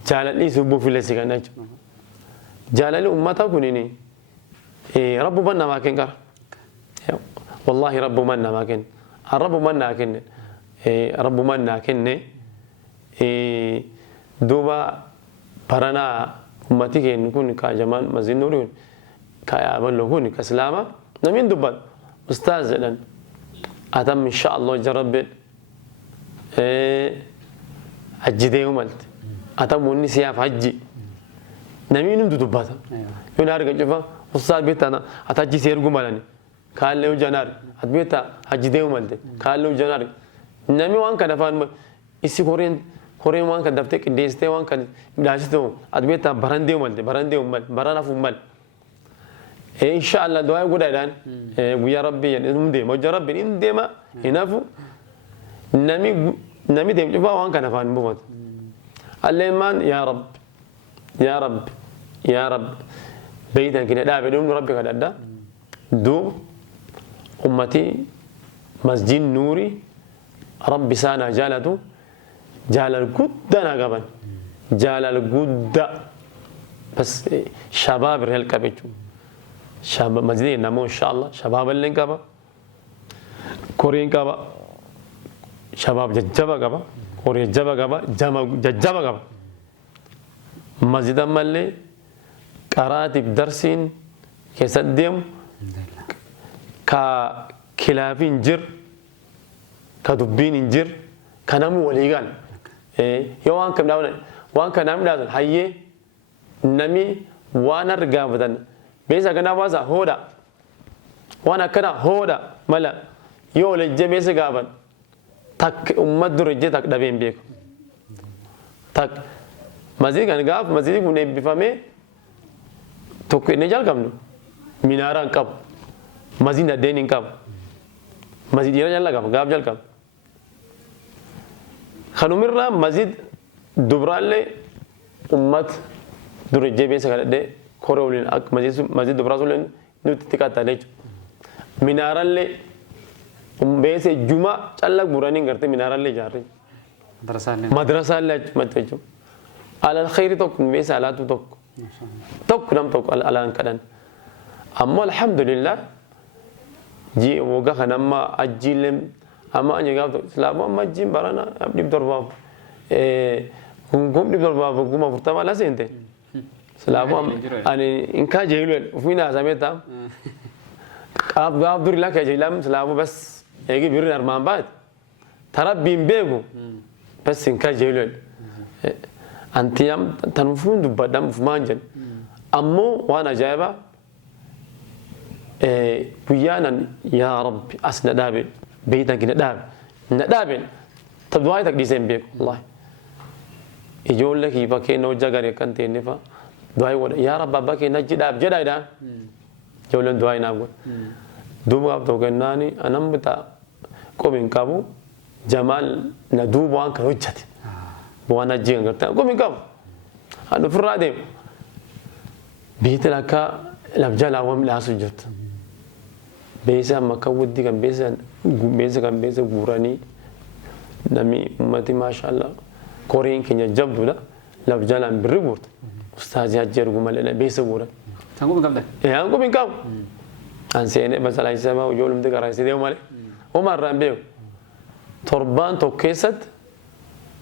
جاللي سبو في الله سجنا يجو جاللي أمتا كونيني رب منا ما كن كار والله رب منا ما كن الرب منا كن رب منا كنّي دوبا برانا أمتي كن كون كاجمان مزين نورون كأبل لهون كسلامة نمين دوبا أستاذ لن أتم إن شاء الله جرب حجي مالت أتم وني سياف حجي نمين دوبا ينار كجفا أستاذ بيتنا أتحجي سيرجو مالني قال له جنار أتبيتا حجي مالت قال له جنار نامي وان كذا فان إسي كورين وان كذا دفتك ديسته وان كذا داشتو أدبيتا برانديو مال برانا فمال إن شاء الله دعاء قد أيضا ويا ربي نمدي موجه ربي نمدي ما ينافو نامي ديم جفا وان كذا فان بموت الليمان يا رب بيتا كنا دا بدون ربي كذا دا دو أمتي مسجد نوري ربي سانا جالتو جالل قد نقبن جالل قد بس شباب رهل كبيتو شباب مزيد نمو إن شاء الله شباب اللي كبا كورين كبا شباب ججبا كبا كوري جبا كبا ججبا كبا مزيد مالي قرات بدرسين كسديم كخلافين جر كدبين إنجر كنامو وليغان يوان كم داون وان كنام داون هاي نامي وانا رجابدن بيسا كنا واسا هودا وانا كنا هودا ملا يو لجة بيسا جابن تك أمة درجة تك دبين بيك تك مزيد كان جاب مزيد كونه بفهمه توك نجال كم ميناران كم مزيد ندين كم مزيد يرجع جال كم جاب جال كم خنوميرنا مزيد دبرالله أمة درجة بيسا كده كورولين أك مزيد دبرازولين نوتيكات تانيج مينارالله بيسا جمعة الله برانين کرتے مينارالله جاري مدرسة الله متوجه على الخير توك بيس على توك نم توك على كذا أما الحمد لله جي وجا خنما أجيلم أما أني قابل سلام أما جيم برانا أبدي بدور باب قوم بدور باب قوم أفرطما لا سنتين سلام أنا إن كان جيلول وفينا زميتام دور الله كجيلام سلام بس يجي بيرن أرمان بعد ترى بيمبيعو بس إن كان جيلول أنتيام تنفون دبادام فمانجن أمو وانا جايبه ويانا يا رب أسنا دابل بيتك ندابل تبدواي تك ديسم بيك والله يقول لك يبكي نوجا غير كان تنفا دواي ولا يا رب بكي نجي داب جداي دا يقول لهم دواي نابو دوب قاب تو كناني أنا مبتا كومين كابو جمال ندوب وان كروجت وانا جين قلت كومين كابو أنا في الرادم بيت لك لبجلا وام لا سجود بيسا مكودي كان بيسا غوراني نمي أمتي ما شاء الله كورين كنيا جبدو لا لبجلا بريبورت أستاذ هجر قمالنا بيسا غورا تانكو بين كابدا إيه أنكو بين كاب أنسيني بس على إسمه وجولم تكرر سيدي ومالي وما رامبيو تربان توكيست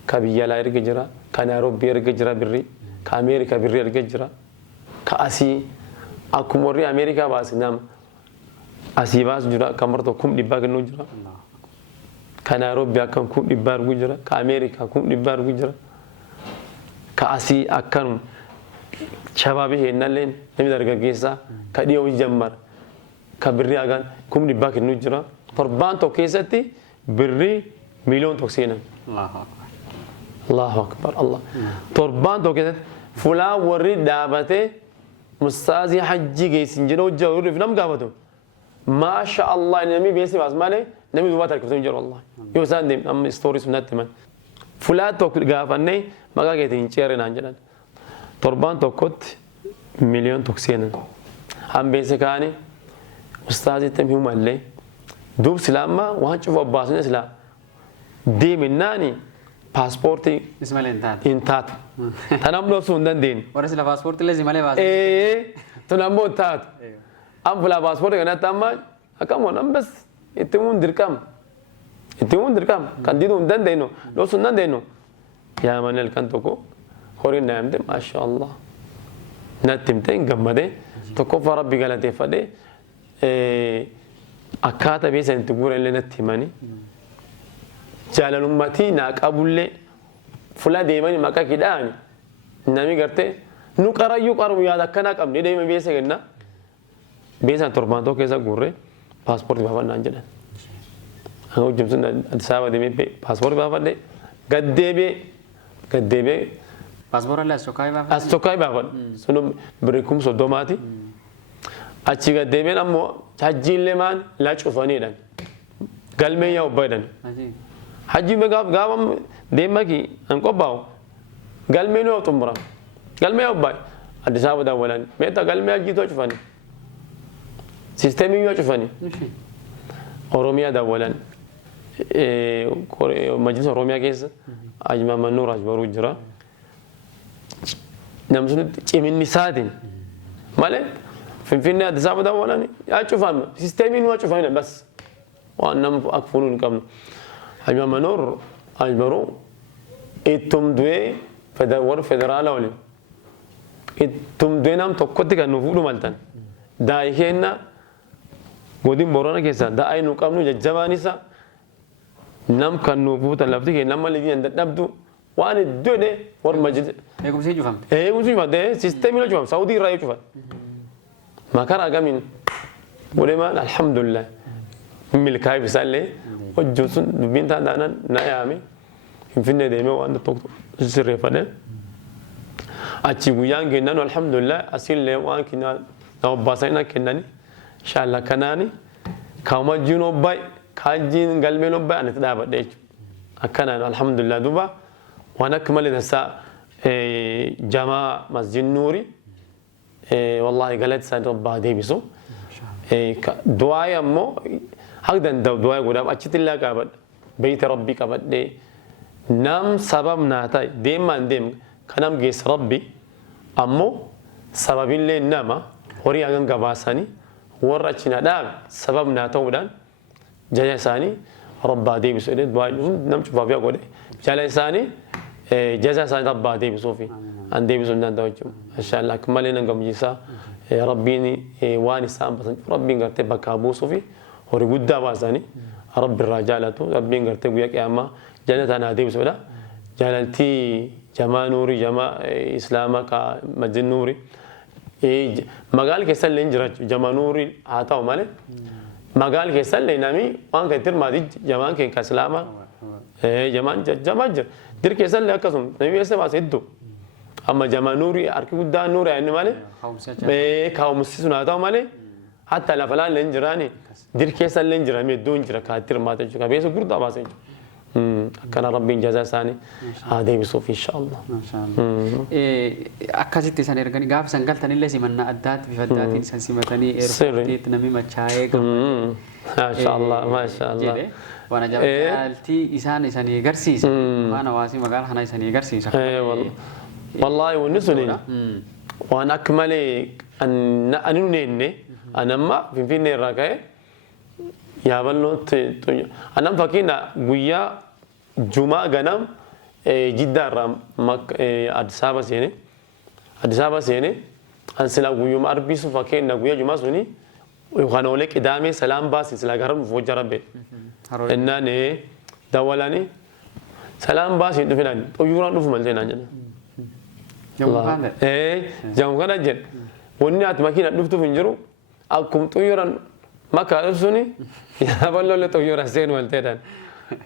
كبيا لا يرجع كناروبي يرجع بري كأمريكا بري يرجع كأسي أكموري أمريكا باس نام أسي باس جرا كمرتو كم دباغ نوجرا كناروبي أكم كم دبار وجرا كأمريكا كم دبار وجرا كأسي أكم شبابي هنالين نمدار كجيسا كديو يجمر كبري أغان كم دباغ نوجرا فربان توكيستي بري مليون توكسينا الله أكبر الله تربان توكيست فلا ورد دابته مستازي حجي جيسين جنو جاور في نم قابتو ما شاء الله نمي بيسي باس مالي نمي دوبات الكفتون جر والله يوسان ديم أم ستوريس من التمن فلا توك قافني ما قاعدين ينشرين عنجلان تربان توكت مليون توكسين هم بيسي كاني مستازي تمهم مالي دوب سلامة وان شوف أباسنا سلام ديم الناني باسبورتي اسمه انتات تنام لو سوندن دين ورسلا باسبورت لازم عليه باسبورت تنام انتات ام فلا باسبورت كنا تام كم ونام بس يتمون دركم كان دينو دن دينو لو سوندن دينو يا منال كان توكو خورين نام دي ما شاء الله نتمتين غمده توكو فربي غلطي فدي اكاتا بيسن تقول لنا تيماني جالن أمتي ناك أبولة فلا ديماني مكا كداني نامي قرتة نقرأ يقرأ ويادا كنا كم ندي ديما بيسه كنا بيسان تربانتو كيسا غورة باسبورت بابا نانجنا أنا جمسون أدسابة ديمي باسبورت بابا دي قدبي باسبورت الله أستوكاي بابا سنو بريكم صدوماتي أشي قدبي نمو حجين لمان لا تشوفاني دان قلمي يا وبيدان حجي مقاب قام ديمكي أنكو باو قلمي نو تمرا قلمي أباي أدسابة دولان ميتا قلمي أجي توجفاني سيستمي يوجفاني أوروميا دولان مجلس أوروميا كيس أجمع منور أجبرو جرا نمسون تيمين نساتين ماله فين أدسابة دولان يوجفان سيستمي يوجفاني بس وأنام أكفونون كم أجمع منور أجبرو إتم دوي فدرالة ولي إتم دوي نام تقطي كنوفولو مالتان دايهنا قديم بورانا كيسا داي نقامنو ججبانيسا نام كنوفوتا لفتي كي نام اللي عند نبدو وأنا دوده ور مجد يكون سيجوا فهم يكون سيجوا ده سيستم لا جوام سعودي رأي جوام ما كان أجمعين ولما الحمد لله ملكاي بسالة وجوسون دبين تاندانا نايامي يمكن ديمه وأنا توك سرّي فده أشيبويان كنا الحمد لله أصيل له وان كنا نو باسينا كناني شاء الله كناني كاما جينو باي كاجين قلبي باي أنا تدابا ديش أكنا الحمد لله دوبا وأنا كمل هسا جماعة مسجد نوري والله قالت سيد ربها دي بيسو دعاء أمو هكذا دعاء قدام أشتي الله كابد بيت ربي كابد دي نام سبب ناتاي ديم من ديم kanam gees rabbi ammoo sababillee nama horii hagan gabaasanii warra achina dhaab sababnaa ta'uudhaan jaja isaanii rabbaa deebisu jedhee baay'ee nam cufaaf yaa godhe jala isaanii jaza isaanii rabbaa deebisuufi an deebisuu hin danda'u jechuudha. Inshaallah akka malee nan gammachiisa rabbiin waan isaan basan rabbiin gartee bakka buusuufi horii guddaa baasanii rabbi irraa jaalatu rabbiin gartee guyyaa qiyaamaa jannata naa deebisuudha. Jaalaltii jamaa nuuri jamaa islaamaa ka masjid nuuri magaala keessallee hin jiraachuu jamaa nuuri haa ta'u malee magaala keessallee namni waan kan itti hirmaati jamaan keenya ka islaamaa jamaan jamaa jira dir keessallee akkasuma namni eessa baase hedduu amma jamaa nuuri harki guddaa nuuri inni malee kaa'umsiisuun haa ta'u malee hatta lafa laallee hin jiraani dir keessallee hin jirame hedduu hin jira ka itti hirmaata jechuudha beessa guddaa baase jechuudha. كان ربي جزاه ثاني هذا يوسف ان شاء الله ما شاء الله اكاسيت سان ارغني غاف سانغلتني لسي من ادات بفدات سنسمتني ايربورت نمي مچاي ما شاء الله ما شاء الله وانا جالتي اسان يغرسيس وانا واسي مقال حنا اسان يغرسيس والله ونسني وانا اكمل ان انني انا ما في الركعه يا بلو أنا فاكينا ويا جمعة غنام جدا رام مك أدسابة سيني أنسلا ويوم أربيسو فاكينا ويا جمعة سوني وخانوا لك إدامي سلام باس سلا غرام فوجرا بي إنني دولاني سلام باس يدفناني ويوران دفن مالتين أنجنا جام كان جن وني أتمكين أدفتو فينجرو أكم تويوران maka suni ya ballo le to yora sen waltedan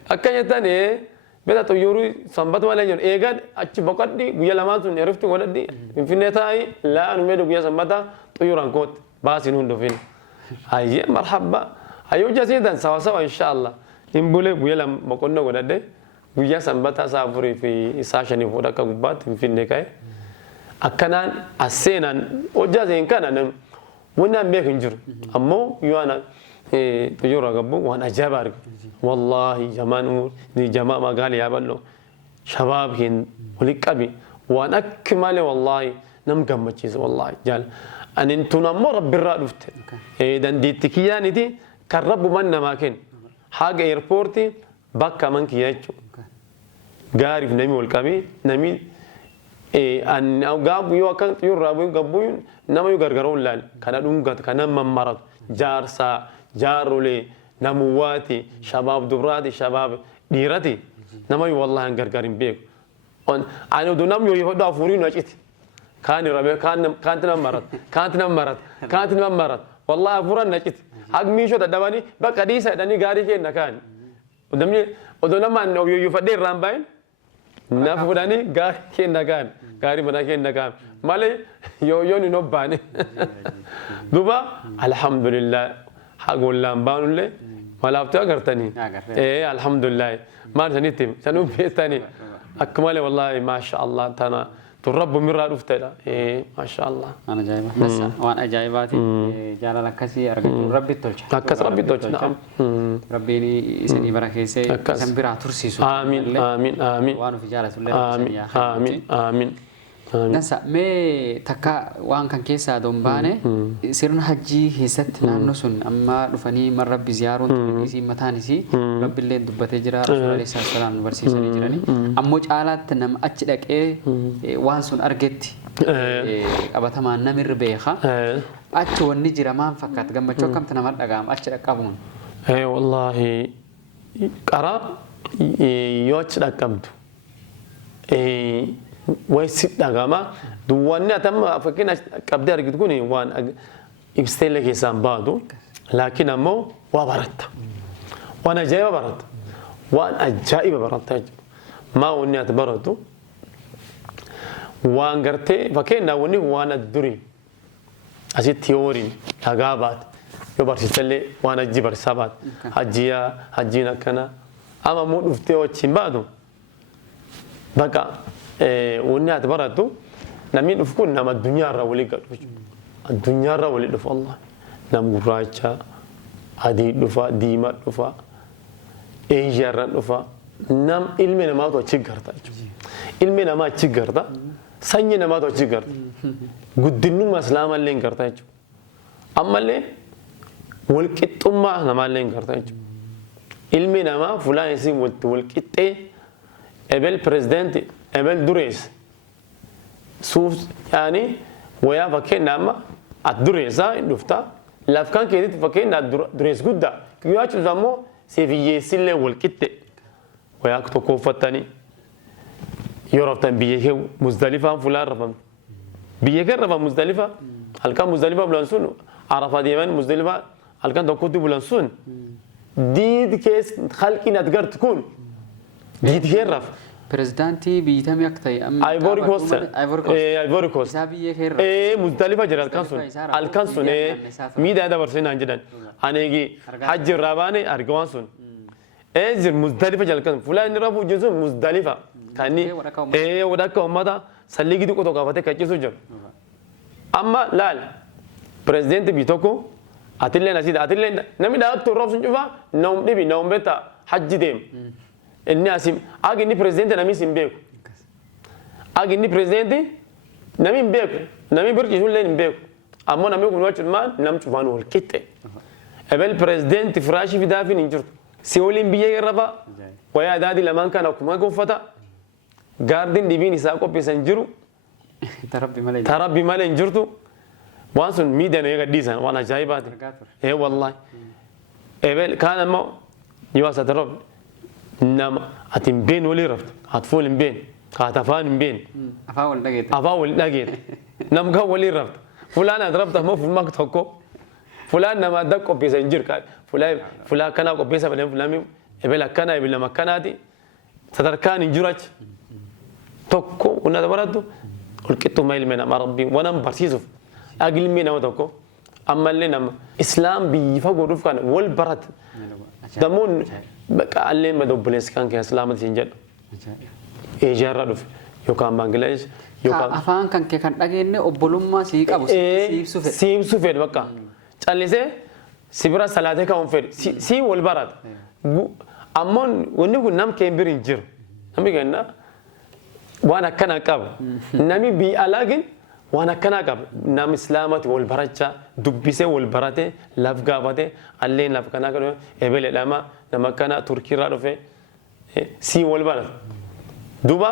akanya tane beta to yoru sambat wala nyon egad achi bokaddi guya lamatun eriftu waddi infinetai la anu medo guya sambata to yoran kot basin hundo fin ayye marhaba ayo jasidan sawa sawa inshallah imbule guya lam mokonno wadde guya sambata safuri fi isashani foda ka gubat infinne kai akanan asenan ojazen kanan وانا ميكن جر امو يوانا تجورا غبو وانا جابر والله جمان دي جماعه ما قال يا بلو شباب هين ولقبي وانا كمال والله نم غمچيس والله جال ان انتم مو رب الرادفت اذا دي تكياني دي كرب من ما كان حاجه ايربورتي بكا من كياچو غارف نمي ولقبي نمي ان او غاب يو كان يرابو غبو nama yu gargaroo laal kana dhungat kana mammarat jaarsa jaarole namuwaati shabaab dubraati shabaab dhiirati nama yu wallahi gargarin beek on ani do nam yu yoda furi no acit kan rabe kan tan marat wallahi furan nacit hag mi sho dadabani baka disa dani gari ke nakan odamni odonaman no yu fadde rambain na fudani gari ke nakan gari bana ke nakan مالي يوني نوباني دوبا الحمد لله حقول لهم بانو لي ولا بتقرتني ايه الحمد لله ما نتيم سنو بيتاني اكمل والله ما شاء الله تانا ترب من رادفتها ايه ما شاء الله انا جايبه بس وانا جايباتي جالا لكسي ارجو ربي تولش لكس ربي تولش نعم ربيني سني بركيسي سنبرا ترسيسو امين امين امين وانا في جاله الله امين امين نسا مي تكا وان كان كيسا دومبانه سيرن حجي هيست نانو سن اما دفني مر ربي زيارون تيسي متانسي رب الله دبته جرا رسول الله صلى الله عليه وسلم برسيسني جراني امو جالات نم اچ دقه وان سن ارغت ابتما نمر بيخا اچ وني جرا مان فكات گمچو كم تنمر دغام اچ دقابون اي والله قرا يوچ دقمت ويسيد دعما دوّني أتم فكنا قبل أرجع تقولي وان إبستيل لك إنسان بعده لكن أمو وبرت وأنا جاي وبرت وأنا جاي وبرت ما وني أتبرتو وان قرتي فكنا وني وانا دري أشي تيورين هجابات يبرسلي وانا جبر سبات هجينا كنا أما مو نفتي وتشين بعده بقى وني أتبرتو نمين أفكون نام الدنيا راولي قد الدنيا راولي دفع الله نام غراجة هذه دفع ديما دفع إيجار دفع نام علمنا ما تو تشجرتا علمنا ما تشجرتا sanyi namaatu achi garta guddinummaa islaamallee hin garta jechuudha ammallee walqixxummaa namaallee hin garta jechuudha ilmi namaa fulaan isii walqixxee ebel pirezidaanti ebel durees suuf yaani wayaa fakkeenya amma at dureessaa hin dhuftaa lafkaan keetitti fakkeenya durees guddaa kiyaachuus ammoo seefiyyeessillee walqixxe wayaa tokko uffattanii yoo raftan biyya kee muzdalifaan fulaan rafamte biyya kee rafan muzdalifaa halkan muzdalifaa bulan sun arafaa deeman muzdalifaa halkan tokkotti bulan sun diid kees halqiin at gartu kun diid kee raf pirezidaantii biyyitamii akka ta'e amma Ivory Coast Ivory Coast isaa biyya keerra muzdalifa jira halkan sun miidhaa dabarsee naan jedhan aneegi hajji irraa baane arga waan sun jir muzdalifa jalkan fulaan inni rafu jiru sun muzdalifa kanni wadakka ummata sallii gidi qoto gaafate kaccisu jiru amma laal pirezidaantii biyya tokko atilleen asii atilleen namni dhaabatu roobsun cufa naum dhibi naum betta hajji deem inni asim agi inni pirezidaantii namni sin beeku agi inni pirezidaantii namni hin beeku namni birqisuullee hin beeku ammoo namni kun wachuun maal nam cufaan wal qixxe ebel pirezidaantii firaashii fidaafin hin jirtu si waliin biyya irrafa wayaa daadii lamaan kana akkuma uffata gaardiin dhibiin isaa qopheessan jiru tarabbi malee hin jirtu waan sun miidhaan eega dhiisan waan ajaa'ibaati wallahi ebel kaan ammoo yoo asata rob nama ati hin beekne walii raftu ati fool hin beekne ati afaan hin beekne afaan wal dhageete nam kan walii raftu fulaan ati raftu ammoo fulmaa tokko fulaan nama adda qopheessa hin jiru fulaa akkanaa qopheessa baleen fulaan ebel akkanaa ebel nama akkanaati sadarkaan hin jiru achi tokko unnata barattu walqixxummaa ilmi namaa rabbiin waan barsiisuuf agilmi nama tokko ammallee nama islaam biyyi fagoo dhuuf kana wal barate damoon bakka allee madobboleessi kan kee islaamati hin jedhu eejaarraa dhufe yookaan baangiladesh yookaan afaan kan kee kan dhageenye obbolummaa sii qabu siibsu fedhe bakka callisee sibira salaatee kan fedhe sii wal barate ammoo wanni kun nam kee bir hin jiru namni kenna waan akkana qaba namni biyya alaagin waan akkana qaba nam islaamati wal barachaa dubbisee wal barate laf gaafate alleen laf kana kan ebele lama nama kana turkiirraa dhufe si wal barate duba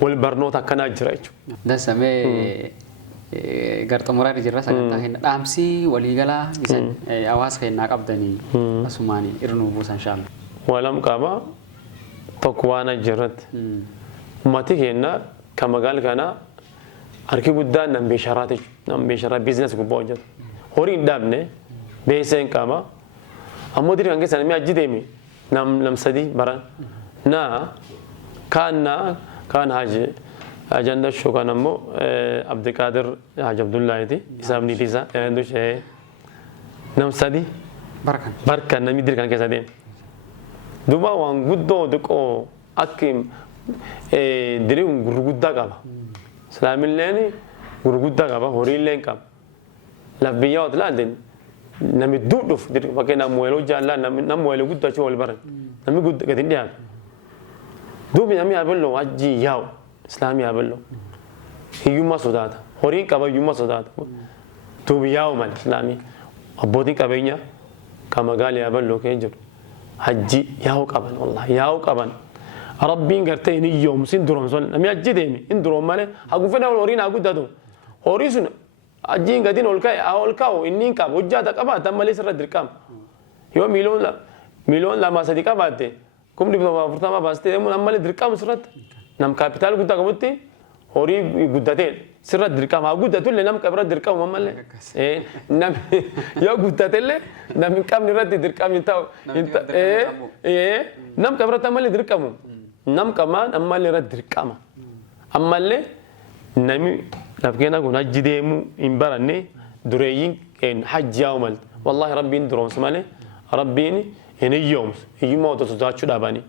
wal barnoota akkana jira jechuudha. Dasamee garxumuraa jirra sagantaa keenya dhaamsii waliigalaa isan hawaasa keenyaa qabdanii asumaanii irnuu buusan shaalla. Walam qaba tokko waan jirratti ummati keenya kan magaala kanaa harki guddaan nan beesharaati nan beesharaa biizines gubbaa hojjetu horii hin dhaabne beeseen qaba ammoo diri kan keessa namni achi deemi nam sadii baran naa kaan haji ajanda shokan ammoo abdiqaadir haji abdullaahiti isaaf niiti isaa dushee nam sadii barkan namni diri kan keessa deemi duba waan guddoo xiqqoo akki diri gurguddaa qaba islaamilleen gurguddaa qaba horiilleen qaba laf biyyaa wata laalteen namni duudhuuf fakkeenyaaf mooyeloo jaallaa namni mooyeloo guddachuu wal baran namni gadi hin dhiyaatu duubi namni yaabelloo hajjii yaa'u islaamii yaabelloo hiyyummaa sodaata horiin qaba hiyyummaa sodaata duubi yaa'u malee islaamii abbootiin qabeenyaa kan magaala yaabelloo kee jiru hajjii yaa'u qaban wallahi yaa'u qaban rabbiin gartee hin iyyoomsin duroomson namni hajji deemi hin duroom malee haguu fedha horiin haa guddatu horii sun hajjiin gatiin ol kaa'u inni hin qabu hojjaata qabaatan malee sirra dirqama yoo miiliyoon lama sadii qabaatte kumni bitama afurtama baastee deemuun ammallee dirqama sirratti nam kaapitaal guddaa qabutti horii guddatee sirratti dirqama haa guddatullee nam qabira dirqamu ammallee yoo guddatellee nam hin qabne irratti dirqamni ta'u nam qabirratti ammallee dirqamu nam qamaan ammallee irratti dirqama ammallee nami lafkeena kun hajji deemuu hin baranne dureeyyiin hajji yaa'u malte wallahi rabbiin duroomsu malee rabbiin hin iyyoomsu hiyyummaa wata sodaachuu dhaabanii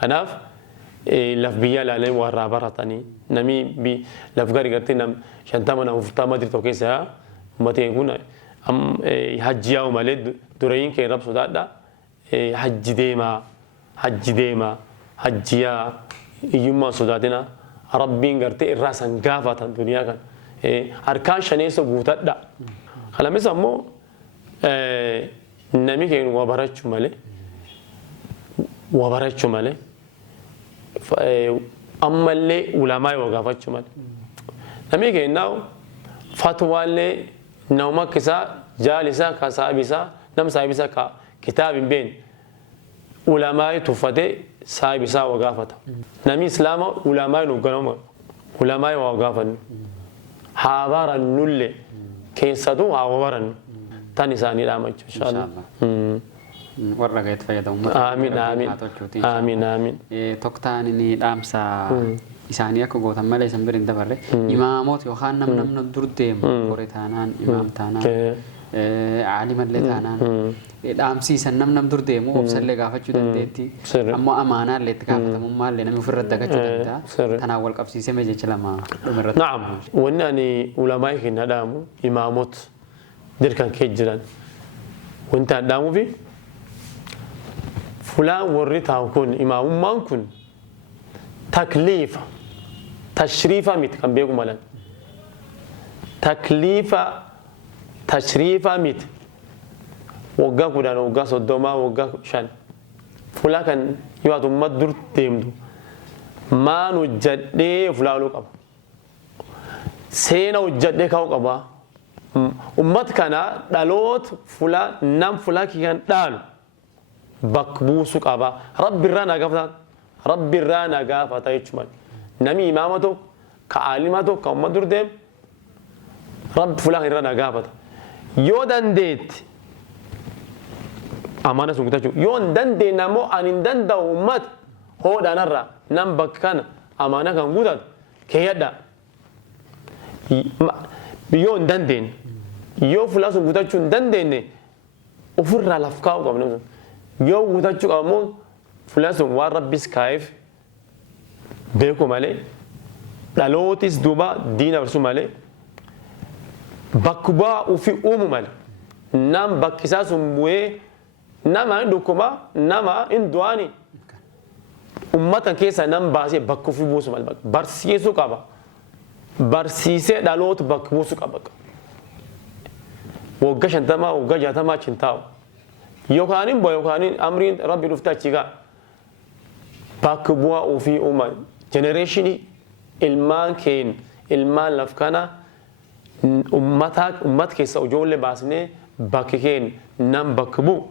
kanaaf laf biyya ilaalee warraa baratanii nami laf gari gartee nam 50 nam 40 dirtoo keessa ummatee kun hajji yaa'u malee dureeyyiin kee rab sodaadha hajji deemaa hajjiyaa hiyyummaa sodaatina rabbiin gartee irraa san gaafatan duniyaa kan harkaan shaneessa guutadha kalamis ammoo nami keenya waa barachuu malee ammallee ulamaa yoo gaafachuu malee nami keenya fatwaallee nama kisaa jaalisaa ka saabisaa nam saabisaa ka kitaabin been ulamaa tuffatee saabisaa waa gaafata nami islaama ulamaa nu ganama ulamaa waa gaafannu haa barannullee keessatu haa barannu tan isaanii dhaamachuu inshallah warra ga'eet fayyadamu amiin tokktaan inni dhaamsa isaanii akka gootan malee isan biriin dabarre imaamoota yookaan namna dur deemu qoree taanaan imaam taanaan aalimallee taanaan dhaamsiisan nam dur deemu obsallee gaafachuu dandeetti ammoo amaanaallee itti gaafatamummaallee namni ofirra dagachuu danda'a tanaan wal qabsiisee jecha lama dhumirratti. Naam wanni ani ulamaa keenya dhaamu imaamoota dirqan kee jiran wanti an dhaamuufi fulaan warri taa'u kun imaamummaan kun takliifa tashriifa miti kan beeku malan takliifa tashriifa miti waggaa 10 waggaa 30 waggaa 5 fulaa kan yoo ati ummat dur deemtu maan hojjadhee fulaa oluu qaba seena hojjadhee kaa'uu qaba ummat kana dhaloota fulaa nam fulaa kiyan dhaalu bakka buusuu qaba rabbiirraa na gaafata jechuudha nami imaama tokko ka aalima tokko ka ummat dur deemu rabbi fulaa irraa na gaafata yoo dandeetti amaana sun gutachuu yoo hin dandeenye ammoo ani hin danda'u ummat hoodhaanarraa nam bakka kana amaana kan gutatu keeyyadha yoo hin dandeenye yoo fulaa sun gutachuu hin dandeenye ofirraa laf kaa'uu qabna yoo gutachuu qabamoo fulaa sun waan rabbis kaa'eef beeku malee dhalootis duuba diina barsu malee bakka bu'aa ofii uumu malee nam bakkisaa sun bu'ee nama hin dhukkuma nama hin du'aani ummata keessa nam baasee bakka ofii buusu malee barsiisuu qaba barsiisee dhaloota bakka buusu qaba waggaa 50 waggaa 60 achiin taa'u yookaan immoo yookaan amriin rabbi dhufte achi gaa bakka bu'aa ofii uuma jenereeshinii ilmaan keen ilmaan laf kana ummata keessa ijoollee baasnee bakki keen nam bakka bu'u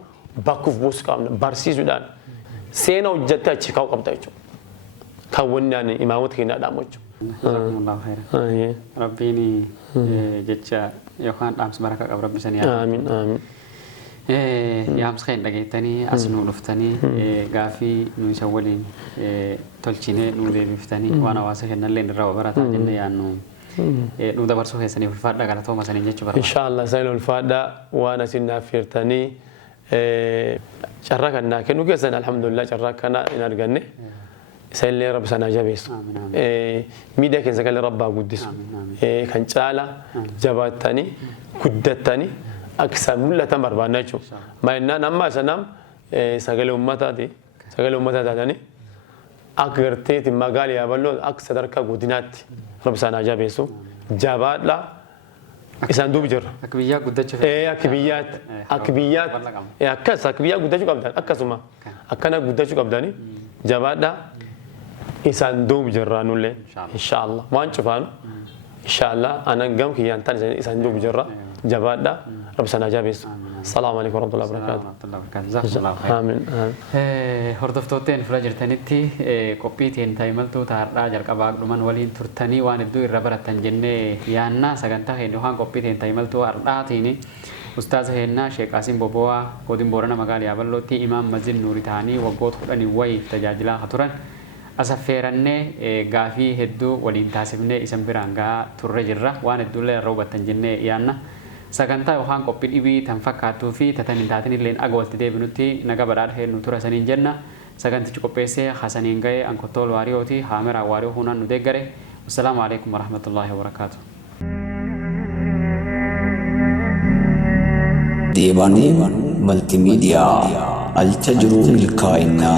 bakkuuf buusu qabna barsiisuudhaan seena hojjattee achi kaa'uu qabda jechuudha kan wanni ani imaamota keenya dhaamu jechuudha. Rabbiin jecha yookaan dhaamsa baraka qaba rabbi sanii amiin amiin yaamsa kan dhageettanii as nu dhuftanii gaafii nu isa waliin tolchinee nu deebiftanii waan hawaasa kennallee irraa barataa jennee yaannu nu dabarsuu keessanii ulfaadha galatooma saniin jechuu barbaada. Inshallah sayin ulfaadha waan asin naaf firtanii carraa kan naa kennu keessan alhamdulillah carraa kana hin arganne isaillee rabbi sanaa jabeessu miidhaa keessa galee rabbaa guddisu kan caala jabaattanii guddattanii akka isaan mul'atan barbaadna jechuudha. Maayinaan amma sanam sagalee uummataati sagalee uummataa taatanii akka garteeti magaalaa yaaballoo akka sadarkaa godinaatti rabbi sanaa jabeessu jabaadha isaan duubi jirra. Akka biyyaa guddachuu akka biyyaatti akkas akka biyyaa guddachuu qabdan akkasuma akkana guddachuu qabdanii jabaadha isaan duubi jirra nullee inshallah waan cufaanu inshallah anan gam kiyyaan tan isaan duubi jirra jabaadha رب سنا جابيس السلام عليكم ورحمة الله وبركاته آمين هردفتوتين فلاجرتنيتي كوبيتين تايملتو تارا جرقباق دومان ولين ترتني وان الدو الربرتن جنة يانا سغنتا هنوهان كوبيتين تايملتو أرضاتيني أستاذ هنا شيخ قاسم بوبوا قدم بورنا مقالي عبالوتي إمام مسجد نوري تاني وقود خدني وي تجاجلا خطران أسفيرني غافي هدو ولين تاسبني اسم برانغا ترجرة وان الدو الربرتن جنة يانا sagantaa yookaan qophii dhibii tan fakkaatuu fi tataniin taatiin illeen aga walti deebinutti naga badhaadha hedduu tura saniin jenna sagantichi qopheessee hasaniin ga'ee ankottool waariyooti haameraa waariyoo hunaan nu deeggare wassalaamu alaikum warahmatullaahi wabarakaatu. ديوان ملتي ميديا التجربة الكائنة